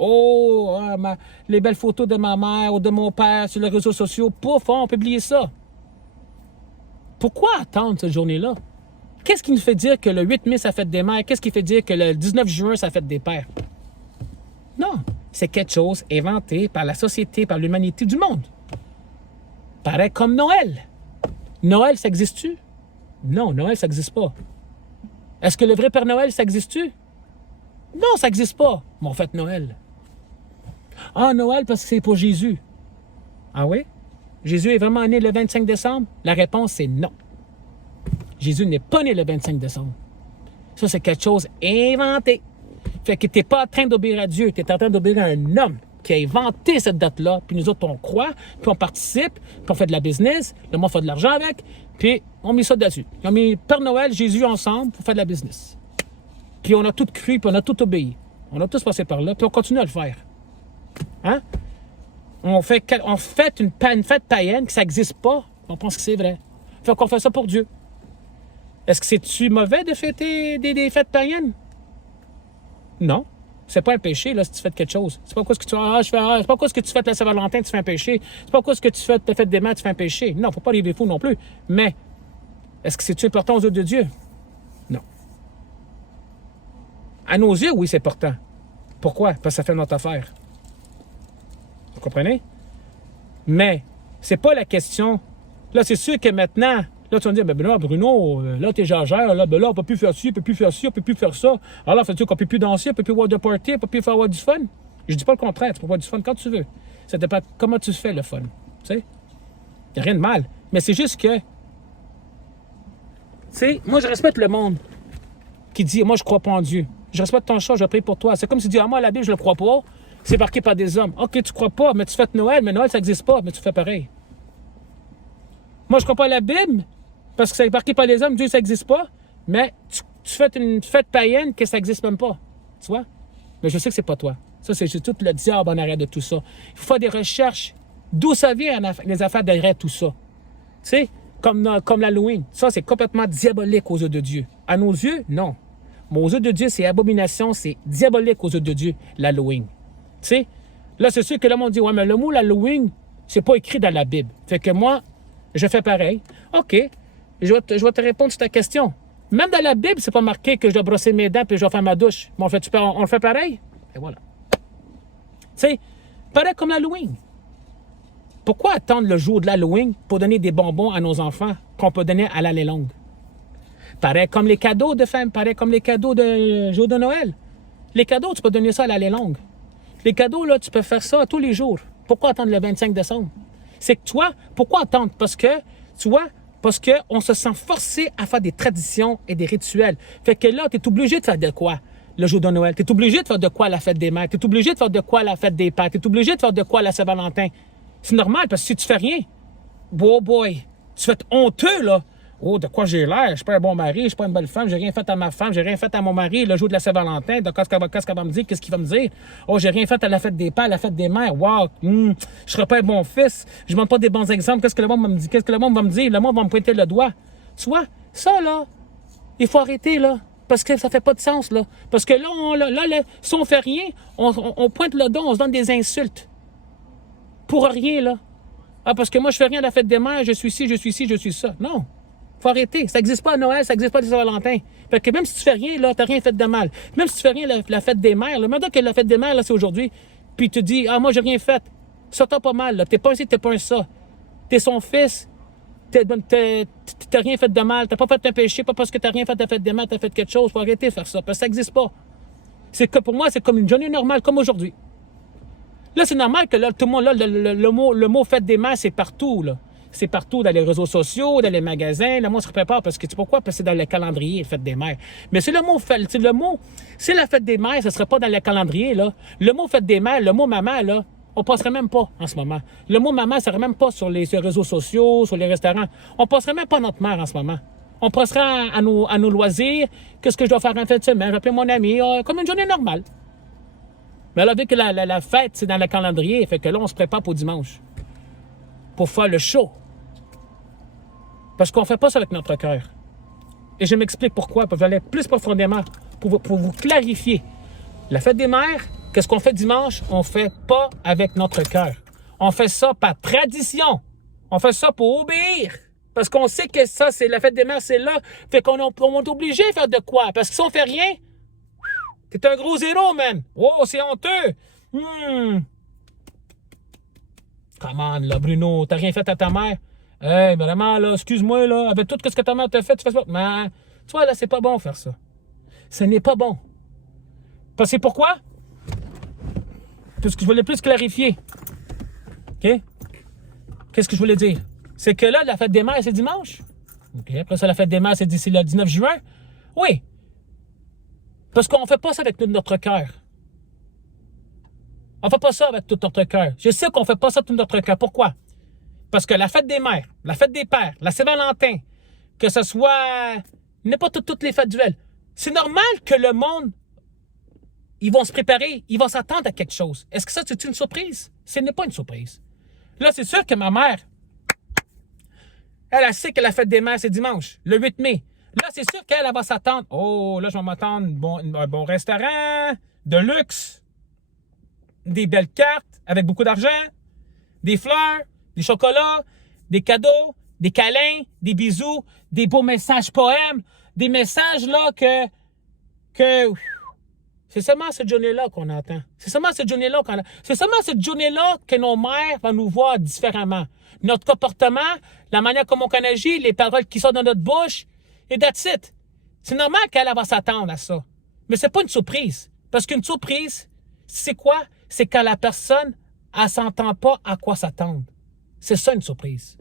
les belles photos de ma mère ou de mon père sur les réseaux sociaux, pouf, on publie ça. Pourquoi attendre cette journée-là? Qu'est-ce qui nous fait dire que le 8 mai, c'est la fête des mères? Qu'est-ce qui fait dire que le 19 juin, c'est la fête des pères? Non, c'est quelque chose inventé par la société, par l'humanité du monde. Pareil comme Noël. Noël, ça existe-tu? Non, Noël, ça n'existe pas. Est-ce que le vrai Père Noël, ça existe-tu? Non, ça n'existe pas. Mais on fête Noël. Ah, Noël, parce que c'est pour Jésus. Ah oui? Jésus est vraiment né le 25 décembre? La réponse, c'est non. Jésus n'est pas né le 25 décembre. Ça, c'est quelque chose inventé. Fait que tu n'es pas en train d'obéir à Dieu, tu es en train d'obéir à un homme qui a inventé cette date-là, puis nous autres, on croit, puis on participe, puis on fait de la business, le monde fait de l'argent avec, puis on met ça dessus. Ils ont mis Père Noël, Jésus ensemble pour faire de la business. Puis on a tout cru, puis on a tout obéi. On a tous passé par là, puis on continue à le faire. Hein? On fait une fête païenne que ça n'existe pas, on pense que c'est vrai. Fait qu'on fait ça pour Dieu. Est-ce que c'est-tu mauvais de fêter des fêtes païennes? Non. C'est pas un péché, là, si tu fais quelque chose. C'est pas quoi ce que tu c'est pas quoi ce que tu fais la Saint-Valentin, tu fais un péché. C'est pas quoi ce que tu fais la fête des mères, tu fais un péché. Non, faut pas arriver fou non plus. Mais, est-ce que c'est-tu important aux yeux de Dieu? Non. À nos yeux, oui, c'est important. Pourquoi? Parce que ça fait notre affaire. Vous comprenez? Mais, c'est pas la question. Là, c'est sûr que maintenant, là, tu vas me dire, ben là, Bruno, là, t'es jagère, là, ben là, on peut plus faire ci, on peut plus faire ci, on peut plus faire ça. Alors, fait-tu qu'on peut plus danser, on peut plus avoir de party, on peut plus faire avoir du fun? Je dis pas le contraire, tu peux avoir du fun quand tu veux. Ça dépend comment tu fais le fun. Tu sais? Il n'y a rien de mal. Mais c'est juste que, tu sais, moi, je respecte le monde qui dit, moi, je crois pas en Dieu. Je respecte ton choix, je prie pour toi. C'est comme si tu dis, ah, moi, la Bible, je le crois pas. C'est marqué par des hommes. OK, tu crois pas, mais tu fêtes Noël, mais Noël, ça n'existe pas, mais tu fais pareil. Moi, je crois pas à la Bible, parce que c'est marqué par les hommes, Dieu, ça n'existe pas, mais tu fais une fête païenne que ça n'existe même pas. Tu vois? Mais je sais que c'est pas toi. Ça, c'est juste tout le diable en arrière de tout ça. Il faut faire des recherches. D'où ça vient, les affaires derrière tout ça? Tu sais? Comme l'Halloween. Ça, c'est complètement diabolique aux yeux de Dieu. À nos yeux, non. Mais aux yeux de Dieu, c'est abomination, c'est diabolique aux yeux de Dieu, l'Halloween. Tu sais? Là, c'est sûr que le monde dit, ouais, mais le mot l'Halloween, c'est pas écrit dans la Bible. Fait que moi, je fais pareil. OK. Je vais te répondre sur ta question. Même dans la Bible, c'est pas marqué que je dois brosser mes dents puis je dois faire ma douche. Mais on le fait pareil? Et voilà. Tu sais, pareil comme l'Halloween. Pourquoi attendre le jour de l'Halloween pour donner des bonbons à nos enfants qu'on peut donner à l'année longue? Pareil comme les cadeaux de femme, pareil comme les cadeaux de jour de Noël. Les cadeaux, tu peux donner ça à l'année longue. Les cadeaux, là, tu peux faire ça tous les jours. Pourquoi attendre le 25 décembre? C'est que toi, pourquoi attendre? Parce que, tu vois, parce qu'on se sent forcé à faire des traditions et des rituels. Fait que là, tu es obligé de faire de quoi le jour de Noël? Tu es obligé de faire de quoi la fête des mères? Tu es obligé de faire de quoi la fête des pères? Tu es obligé de faire de quoi la Saint-Valentin? C'est normal, parce que si tu fais rien, oh boy, tu vas être honteux, là. Oh, de quoi j'ai l'air? Je suis pas un bon mari, je suis pas une belle femme, j'ai rien fait à ma femme, j'ai rien fait à mon mari le jour de la Saint-Valentin. Donc, qu'est-ce qu'elle va me dire? Qu'est-ce qu'il va me dire? Oh, j'ai rien fait à la fête des pères, à la fête des mères. Wow, je serais pas un bon fils. Je montre pas des bons exemples. Qu'est-ce que le monde va me dire? Qu'est-ce que le monde va me dire? Le monde va me pointer le doigt. Tu vois, ça, là, il faut arrêter, là. Parce que ça fait pas de sens, là. Parce que là, si on fait rien, on pointe le doigt, on se donne des insultes. Pour rien, là. Ah, parce que moi, je fais rien à la fête des mères, je suis ci, je suis ci, je suis ça. Non. Faut arrêter. Ça n'existe pas à Noël, ça n'existe pas à Saint-Valentin. Fait que même si tu fais rien, là, t'as rien fait de mal. Même si tu fais rien la fête des mères, là, maintenant que la fête des mères, là, c'est aujourd'hui, puis tu te dis, ah, moi, j'ai rien fait. Ça t'a pas mal, là. T'es pas un ci, t'es pas un ça. T'es son fils. T'as rien fait de mal. T'as pas fait un péché, pas parce que t'as rien fait à la fête des mères, t'as fait quelque chose. Faut arrêter de faire ça, parce que ça n'existe pas. C'est que pour moi, c'est comme une journée normale, comme aujourd'hui. Là, c'est normal que là, tout le monde, là, le mot fête des mères, c'est partout, là. C'est partout dans les réseaux sociaux, dans les magasins. Le mot se prépare parce que tu sais pourquoi? Parce que c'est dans le calendrier, fête des mères. Mais c'est c'est la fête des mères, ce ne serait pas dans le calendrier, là. Le mot fête des mères, le mot maman, là, on ne passerait même pas en ce moment. Le mot maman ne serait même pas sur les réseaux sociaux, sur les restaurants. On ne passerait même pas notre mère en ce moment. On passerait à nos loisirs. Qu'est-ce que je dois faire en fin de semaine? J'appelle mon ami, comme une journée normale. Mais là, vu que la fête, c'est dans le calendrier, fait que là, on se prépare pour dimanche. Pour faire le show. Parce qu'on ne fait pas ça avec notre cœur. Et je m'explique pourquoi, pour aller plus profondément, pour vous clarifier. La fête des mères, qu'est-ce qu'on fait dimanche? On ne fait pas avec notre cœur. On fait ça par tradition. On fait ça pour obéir. Parce qu'on sait que ça, c'est la fête des mères, c'est là. Fait qu'on est obligé de faire de quoi? Parce que si on fait rien, t'es un gros zéro, man. Wow, c'est honteux. Come on, là, Bruno, t'as rien fait à ta mère? Hey, vraiment, là, excuse-moi, là, avec tout ce que ta mère t'a fait, tu fais ça. Mais, tu vois, là, c'est pas bon faire ça. Ce n'est pas bon. Parce que pourquoi? Puisque je voulais plus clarifier. OK? Qu'est-ce que je voulais dire? C'est que là, la fête des mères, c'est dimanche. OK? Après ça, la fête des mères, c'est d'ici le 19 juin. Oui. Parce qu'on ne fait pas ça avec tout notre cœur. On ne fait pas ça avec tout notre cœur. Je sais qu'on ne fait pas ça avec tout notre cœur. Pourquoi? Parce que la fête des mères, la fête des pères, la Saint-Valentin, que ce soit n'importe toutes les fêtes duelles, c'est normal que le monde, ils vont se préparer, ils vont s'attendre à quelque chose. Est-ce que ça, c'est une surprise? Ce n'est pas une surprise. Là, c'est sûr que ma mère, elle sait que la fête des mères, c'est dimanche, le 8 mai. Là, c'est sûr qu'elle va s'attendre. Oh, là, je vais m'attendre un bon restaurant, de luxe, des belles cartes avec beaucoup d'argent, des fleurs, des chocolats, des cadeaux, des câlins, des bisous, des beaux messages poèmes, des messages là que c'est seulement cette journée-là qu'on entend. C'est seulement cette journée-là c'est seulement cette journée-là que nos mères vont nous voir différemment. Notre comportement, la manière comme on agit, les paroles qui sortent de notre bouche, et that's it. C'est normal qu'elle va s'attendre à ça. Mais c'est pas une surprise. Parce qu'une surprise, c'est quoi? C'est quand la personne, elle s'entend pas à quoi s'attendre. C'est ça une surprise.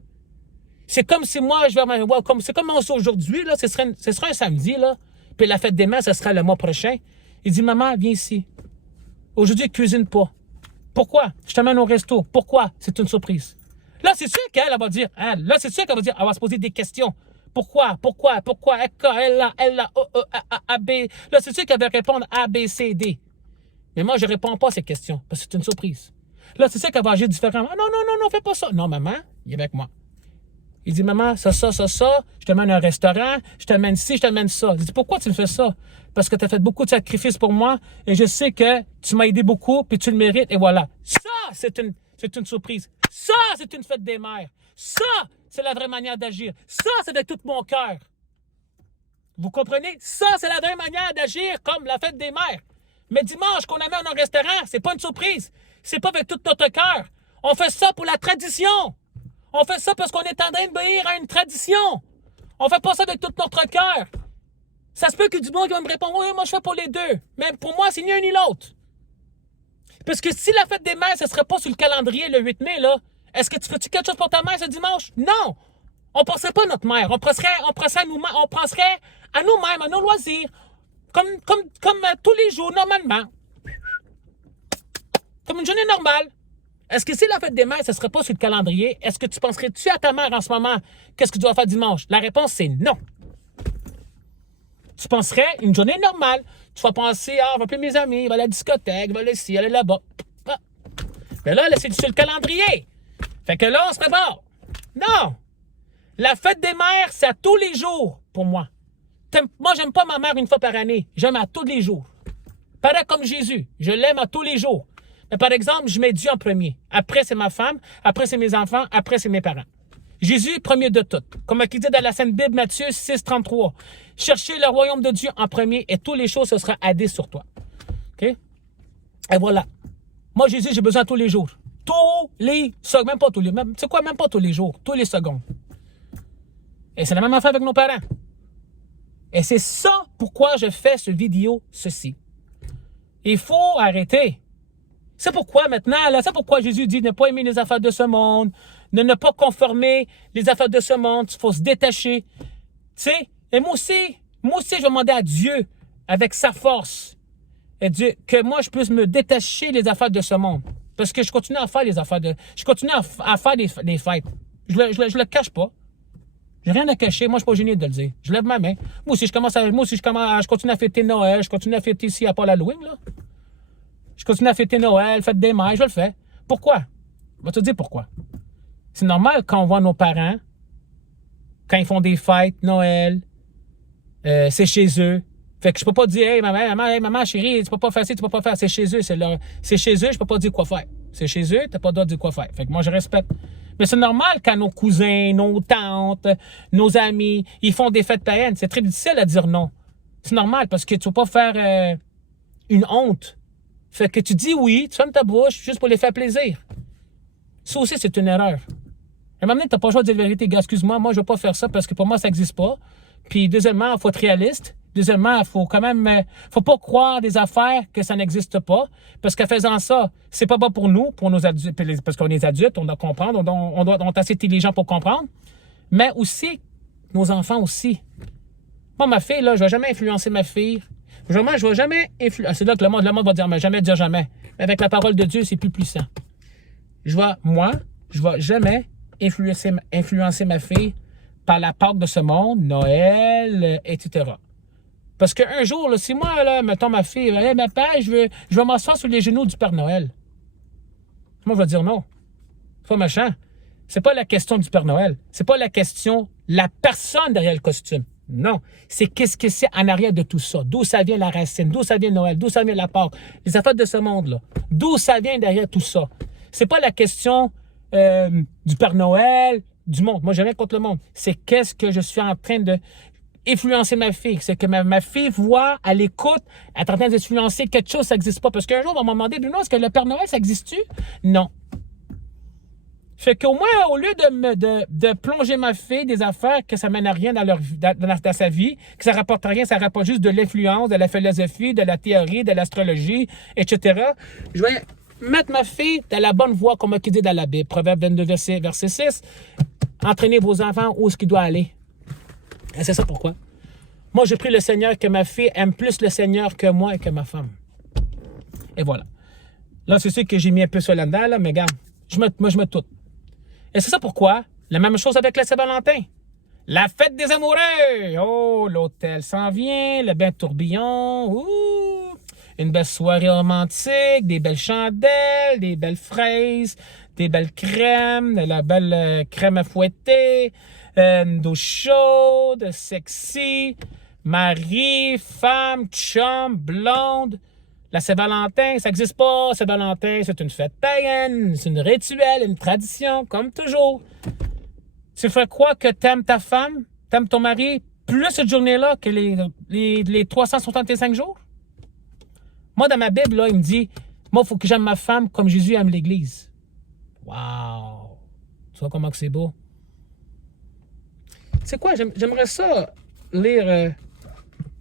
C'est comme si moi, c'est comme aujourd'hui, là, ce serait un samedi, là, puis la fête des mères, ce sera le mois prochain. Il dit, maman, viens ici. Aujourd'hui, cuisine pas. Pourquoi? Je t'amène au resto. Pourquoi? C'est une surprise. Là, c'est sûr qu'elle va dire, elle va se poser des questions. Pourquoi? Elle a, A, B. Là, c'est sûr qu'elle va répondre A, B, C, D. Mais moi, je ne réponds pas à ces questions, parce que c'est une surprise. Là, c'est sûr qu'elle va agir différemment. Non, fais pas ça. Non, maman, il est avec moi. Il dit, maman, ça, je t'amène à un restaurant, je t'amène ci, je t'amène ça. Il dit, pourquoi tu me fais ça? Parce que tu as fait beaucoup de sacrifices pour moi et je sais que tu m'as aidé beaucoup puis tu le mérites et voilà. Ça, c'est une surprise. Ça, c'est une fête des mères. Ça, c'est la vraie manière d'agir. Ça, c'est avec tout mon cœur. Vous comprenez? Ça, c'est la vraie manière d'agir comme la fête des mères. Mais dimanche, qu'on amène au restaurant, c'est pas une surprise. C'est pas avec tout notre cœur. On fait ça pour la tradition. On fait ça parce qu'on est en train d'obéir à une tradition. On fait pas ça avec tout notre cœur. Ça se peut que du monde va me répondre, oui, moi je fais pour les deux. Mais pour moi, c'est ni un ni l'autre. Parce que si la fête des mères, ce serait pas sur le calendrier le 8 mai, là, est-ce que tu ferais-tu quelque chose pour ta mère ce dimanche? Non! On ne penserait pas à notre mère. On penserait à nous-mêmes, à nos loisirs. Comme tous les jours, normalement. Comme une journée normale. Est-ce que si la fête des mères, ce ne serait pas sur le calendrier, est-ce que tu penserais-tu à ta mère en ce moment? Qu'est-ce que tu dois faire dimanche? La réponse, c'est non. Tu penserais une journée normale. Tu vas penser, on va appeler mes amis, il va à la discothèque, il va aller ici, aller là-bas. Ah. Mais là, c'est sur le calendrier. Fait que là, on se prépare. Non. La fête des mères, c'est à tous les jours pour moi. Moi, j'aime pas ma mère une fois par année. J'aime à tous les jours. Pareil comme Jésus. Je l'aime à tous les jours. Mais par exemple, je mets Dieu en premier. Après, c'est ma femme. Après, c'est mes enfants. Après, c'est mes parents. Jésus, premier de tout. Comme il dit dans la Sainte Bible, Matthieu 6, 33. Cherchez le royaume de Dieu en premier et toutes les choses, ce sera addé sur toi. OK? Et voilà. Moi, Jésus, j'ai besoin tous les jours. Tous les secondes. Même pas tous les... C'est quoi? Même pas tous les jours. Tous les secondes. Et c'est la même affaire avec nos parents. Et c'est ça pourquoi je fais ce vidéo, ceci. Il faut arrêter. C'est pourquoi maintenant, là, c'est pourquoi Jésus dit ne pas aimer les affaires de ce monde, ne pas conformer les affaires de ce monde, il faut se détacher. Tu sais, et moi aussi, je vais demander à Dieu, avec sa force, et Dieu, que moi, je puisse me détacher des affaires de ce monde. Parce que je continue à faire les affaires de... Je continue à faire des fêtes. Je le cache pas. J'ai rien à cacher. Moi, je suis pas gêné de le dire. Je lève ma main. Moi aussi, je continue à fêter Noël. Je continue à fêter ici à Paul Halloween, là. Je continue à fêter Noël, fête des mères, je le fais. Pourquoi? Je vais te dire pourquoi. C'est normal quand on voit nos parents, quand ils font des fêtes, Noël, c'est chez eux. Fait que je peux pas dire, hey, maman, chérie, tu peux pas faire ça, tu peux pas faire. C'est chez eux, c'est chez eux, je peux pas dire quoi faire. C'est chez eux, t'as pas le droit de dire quoi faire. Fait que moi, je respecte. Mais c'est normal quand nos cousins, nos tantes, nos amis, ils font des fêtes païennes. C'est très difficile à dire non. C'est normal parce que tu ne vas pas faire une honte. Fait que tu dis oui, tu fermes ta bouche juste pour les faire plaisir. Ça aussi, c'est une erreur. À un moment donné, tu n'as pas le choix de dire la vérité. Gars, excuse-moi, moi, je ne vais pas faire ça parce que pour moi, ça n'existe pas. Puis, deuxièmement, il faut être réaliste. Deuxièmement, faut quand même, faut pas croire des affaires que ça n'existe pas, parce qu'en faisant ça, c'est pas bon pour nous, pour nos adultes, parce qu'on est adultes, on doit comprendre, on est assez intelligent pour comprendre, mais aussi, nos enfants aussi. Moi, ma fille, là, je vais jamais influencer ma fille. Vraiment, je vais jamais influencer. C'est là que le monde va dire, mais jamais dire jamais. Mais avec la parole de Dieu, c'est plus puissant. Je vais jamais influencer ma fille par la Pâque de ce monde, Noël, etc. Parce qu'un jour, là, si moi, là, mettons ma fille, hey, ma père, je vais m'asseoir sur les genoux du Père Noël. Moi, je vais dire non. C'est pas méchant. C'est pas la question du Père Noël. C'est pas la question, la personne derrière le costume. Non. C'est qu'est-ce que c'est en arrière de tout ça. D'où ça vient la racine, d'où ça vient Noël, d'où ça vient la Pâque. Les affaires de ce monde-là. D'où ça vient derrière tout ça. C'est pas la question du Père Noël, du monde. Moi, j'ai rien contre le monde. C'est qu'est-ce que je suis en train de influencer ma fille. C'est que ma fille voit, elle écoute, elle est en train d'influencer quelque chose, ça n'existe pas. Parce qu'un jour, on va me demander, Bruno, est-ce que le Père Noël, ça existe-tu? Non. Fait qu'au moins, au lieu de plonger ma fille des affaires que ça mène à rien dans sa vie, que ça rapporte rien, ça rapporte juste de l'influence, de la philosophie, de la théorie, de l'astrologie, etc., je vais mettre ma fille dans la bonne voie, comme il dit dans la Bible. Proverbe 22, verset 6. Entraînez vos enfants où est-ce qu'ils doivent aller. Et c'est ça pourquoi. Moi, j'ai pris le Seigneur que ma fille aime plus le Seigneur que moi et que ma femme. Et voilà. Là, c'est sûr que j'ai mis un peu ça là-dedans, là, mais regarde, moi, je mets tout. Et c'est ça pourquoi. La même chose avec la Saint-Valentin. La fête des amoureux. Oh, l'hôtel s'en vient, le bain de tourbillon. Ouh, une belle soirée romantique, des belles chandelles, des belles fraises, des belles crèmes, de la belle crème à fouetter, une douche chaude, sexy, mari, femme, chum, blonde. La Saint-Valentin, ça n'existe pas. Saint-Valentin, c'est une fête païenne, c'est une rituel, une tradition, comme toujours. Tu fais quoi que t'aimes ta femme, t'aimes ton mari, plus cette journée-là que les 365 jours? Moi, dans ma Bible, là, il me dit, moi, il faut que j'aime ma femme comme Jésus aime l'Église. Wow! Tu vois comment que c'est beau? C'est quoi? J'aimerais ça lire,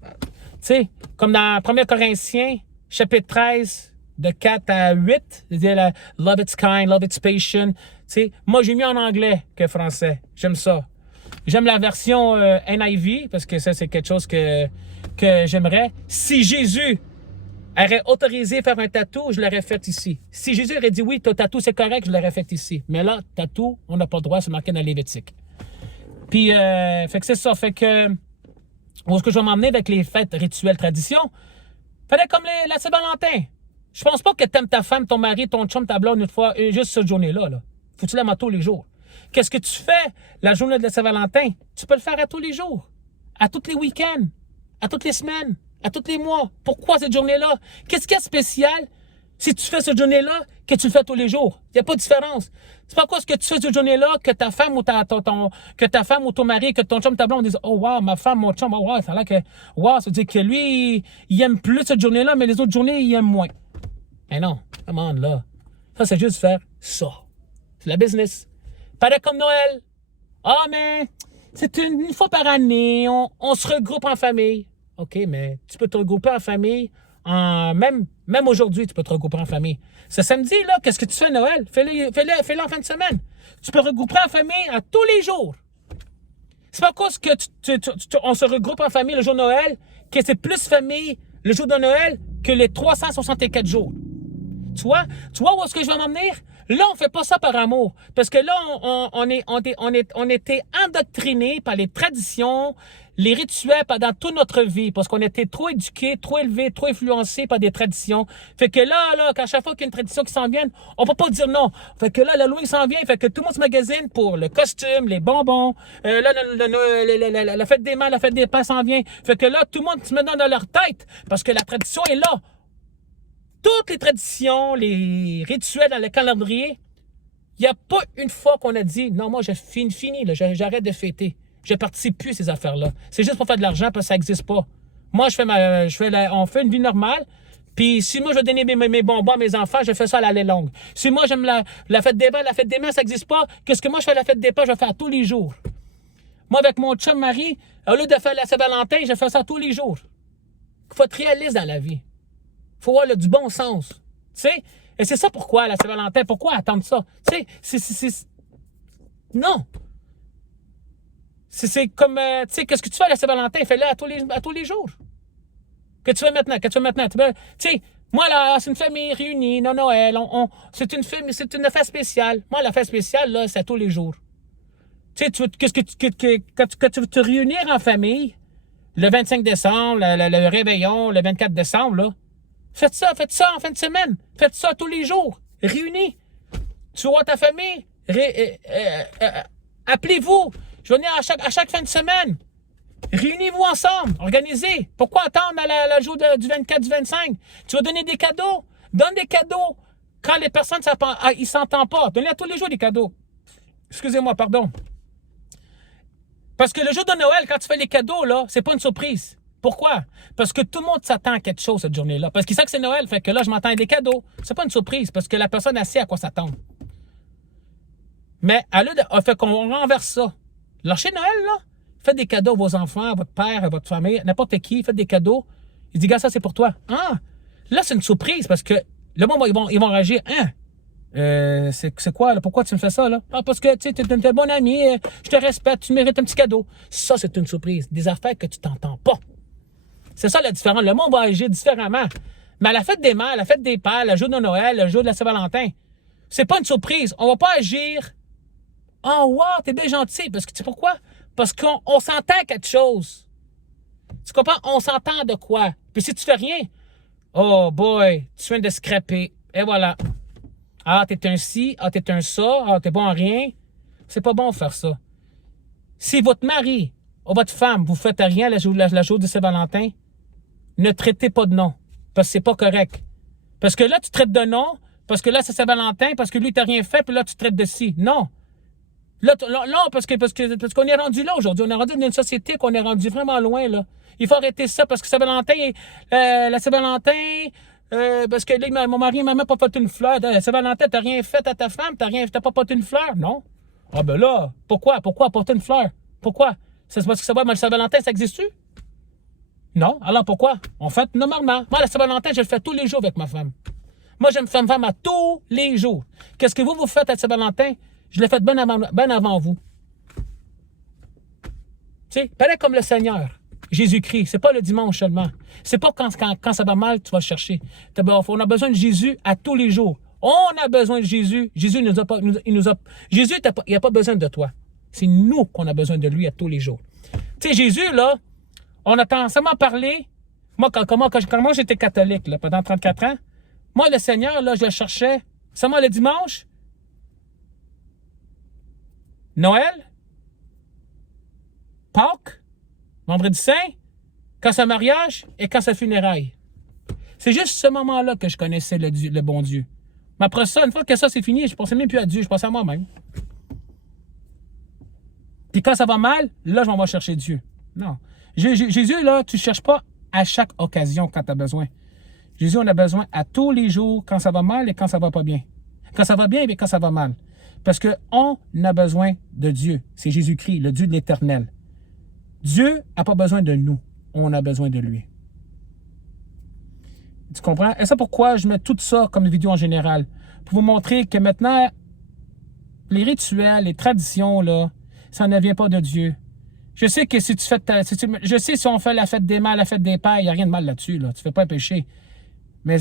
tu sais, comme dans 1 Corinthiens, chapitre 13, de 4 à 8, c'est-à-dire love it's kind, love it's patient. Tu sais, moi, j'ai mis en anglais que français. J'aime ça. J'aime la version NIV, parce que ça, c'est quelque chose que j'aimerais. Si Jésus aurait autorisé faire un tatou, je l'aurais fait ici. Si Jésus aurait dit oui, ton tatou, c'est correct, je l'aurais fait ici. Mais là, tatou, on n'a pas le droit, c'est marqué dans Lévitique. Puis, fait que c'est ça. Fait que, où est-ce que je vais m'emmener avec les fêtes, rituels, traditions? Fallait comme la Saint-Valentin. Je pense pas que t'aimes ta femme, ton mari, ton chum, ta blonde une fois, juste cette journée-là. Là. Faut que tu l'aimes à tous les jours. Qu'est-ce que tu fais la journée de la Saint-Valentin? Tu peux le faire à tous les jours. À tous les week-ends. À toutes les semaines. À tous les mois. Pourquoi cette journée-là? Qu'est-ce qu'il y a de spécial si tu fais cette journée-là que tu le fais tous les jours? Il n'y a pas de différence. C'est pas quoi ce que tu fais cette journée-là que ta femme ou que ta femme ou ton mari, que ton chum, ta blonde disent, oh wow, ma femme, mon chum, oh wow, ça a l'air que, wow, ça veut dire que lui, il aime plus cette journée-là, mais les autres journées, il aime moins. Mais non, comment là? Ça, c'est juste faire ça. C'est la business. Pareil comme Noël. Ah, mais c'est une fois par année, on se regroupe en famille. OK, mais tu peux te regrouper en famille, même aujourd'hui, tu peux te regrouper en famille. Ce samedi, là, qu'est-ce que tu fais à Noël? Fais-le en fin de semaine. Tu peux regrouper en famille à tous les jours. C'est pas cause que on se regroupe en famille le jour de Noël, que c'est plus famille le jour de Noël que les 364 jours. Tu vois où est-ce que je vais m'en venir? Là, on fait pas ça par amour. Parce que là, on était endoctrinés par les traditions, les rituels pendant toute notre vie. Parce qu'on était trop éduqués, trop élevés, trop influencés par des traditions. Fait que là, qu'à chaque fois qu'il y a une tradition qui s'en vient, on peut pas dire non. Fait que là, l'Halloween s'en vient. Fait que tout le monde se magasine pour le costume, les bonbons. Là, la fête des mères, la fête des pères s'en vient. Fait que là, tout le monde se met dans leur tête. Parce que la tradition est là. Toutes les traditions, les rituels dans le calendrier, il n'y a pas une fois qu'on a dit « Non, moi, j'ai fini, j'arrête de fêter. Je ne participe plus à ces affaires-là. C'est juste pour faire de l'argent parce que ça n'existe pas. Moi, on fait une vie normale. Puis si moi, je veux donner mes bonbons à mes enfants, je fais ça à l'année longue. Si moi, j'aime la fête des mères, ça n'existe pas. Qu'est-ce que moi, je fais à la fête des pères, je vais faire tous les jours. Moi, avec mon chum Marie, au lieu de faire la Saint-Valentin, je fais ça tous les jours. Il faut être réaliste dans la vie. Il faut avoir du bon sens. Tu sais? Et c'est ça pourquoi la Saint-Valentin, pourquoi attendre ça? Tu sais, non. C'est comme, tu sais, qu'est-ce que tu fais à la Saint-Valentin? Fais-le à tous les jours. Que tu fais maintenant? Tu sais, moi, là, c'est une famille réunie, Noël, c'est une fête spéciale. Moi, la fête spéciale, là, c'est à tous les jours. Tu sais, quand tu veux te réunir en famille, le 25 décembre, le réveillon, le 24 décembre, là, faites ça en fin de semaine. Faites ça tous les jours. Réunis. Tu vois ta famille. Appelez-vous. Je vais venir à chaque fin de semaine. Réunis-vous ensemble. Organisez. Pourquoi attendre à la jour du 24, du 25? Tu vas donner des cadeaux. Donne des cadeaux. Quand les personnes ils ne s'entendent pas. Donnez à tous les jours des cadeaux. Excusez-moi, pardon. Parce que le jour de Noël, quand tu fais les cadeaux, là, c'est pas une surprise. Pourquoi? Parce que tout le monde s'attend à quelque chose cette journée-là. Parce qu'il sait que c'est Noël, fait que là, je m'attends à des cadeaux. C'est pas une surprise, parce que la personne sait à quoi s'attendre. Mais fait qu'on renverse ça. Lâchez Noël, là. Faites des cadeaux à vos enfants, à votre père, à votre famille, n'importe qui. Faites des cadeaux. Il dit, gars, ça, c'est pour toi. Ah! Là, c'est une surprise, parce que le monde, ils vont réagir. Hein? C'est quoi, là? Pourquoi tu me fais ça, là? Ah, parce que, tu sais, t'es un bon ami, je te respecte, tu mérites un petit cadeau. Ça, c'est une surprise. Des affaires que tu t'entends pas. C'est ça la différence. Le monde va agir différemment. Mais à la fête des mères, la fête des pères, le jour de Noël, le jour de la Saint-Valentin, c'est pas une surprise. On va pas agir. Oh, wow, t'es bien gentil. Parce que tu sais pourquoi? Parce qu'on s'entend à quelque chose. Tu comprends? On s'entend de quoi? Puis si tu fais rien, oh boy, tu viens de scraper. Et voilà. Ah, t'es un ci, ah, t'es un ça, ah, t'es bon en rien. C'est pas bon de faire ça. Si votre mari ou votre femme, vous faites rien la jour de Saint-Valentin, ne traitez pas de nom. Parce que c'est pas correct. Parce que là, tu traites de nom, parce que là, c'est Saint-Valentin, parce que lui, t'as rien fait, puis là, tu traites de ci. Non. Là, parce qu'on est rendu là aujourd'hui. On est rendu dans une société qu'on est rendu vraiment loin, là. Il faut arrêter ça, parce que Saint-Valentin, la Saint-Valentin, parce que là, mon mari m'a même pas porté une fleur. Saint-Valentin, t'as rien fait à ta femme, t'as pas porté une fleur, non? Ah ben là, pourquoi porter une fleur? Pourquoi? C'est parce que le Saint-Valentin, ça existe-tu? Non. Alors pourquoi? En fait, normalement. Moi, la Saint-Valentin, je le fais tous les jours avec ma femme. Moi, j'aime faire ma femme à tous les jours. Qu'est-ce que vous faites à Saint-Valentin? Je l'ai fait bien avant vous. Tu sais, pareil comme le Seigneur. Jésus-Christ. C'est pas le dimanche seulement. C'est pas quand ça va mal, tu vas le chercher. On a besoin de Jésus à tous les jours. On a besoin de Jésus. Jésus il n'a pas besoin de toi. C'est nous qu'on a besoin de lui à tous les jours. Tu sais, Jésus, là, on a seulement parlé. Moi, quand j'étais catholique, là, pendant 34 ans, moi, le Seigneur, là, je le cherchais seulement le dimanche, Noël, Pâques, Vendredi Saint, quand c'est mariage et quand c'est funérailles. C'est juste ce moment-là que je connaissais le bon Dieu. Mais après ça, une fois que ça c'est fini, je ne pensais même plus à Dieu, je pensais à moi-même. Puis quand ça va mal, là, je m'en vais chercher Dieu. Non. Jésus, là, tu ne cherches pas à chaque occasion quand tu as besoin. Jésus, on a besoin à tous les jours quand ça va mal et quand ça va pas bien. Quand ça va bien et quand ça va mal. Parce qu'on a besoin de Dieu. C'est Jésus-Christ, le Dieu de l'éternel. Dieu n'a pas besoin de nous. On a besoin de lui. Tu comprends? Et c'est pourquoi je mets tout ça comme vidéo en général. Pour vous montrer que maintenant, les rituels, les traditions, là, ça ne vient pas de Dieu. Je sais que si tu fais je sais si on fait la fête des mères, la fête des pères, il n'y a rien de mal là-dessus. Là. Tu ne fais pas un péché. Mais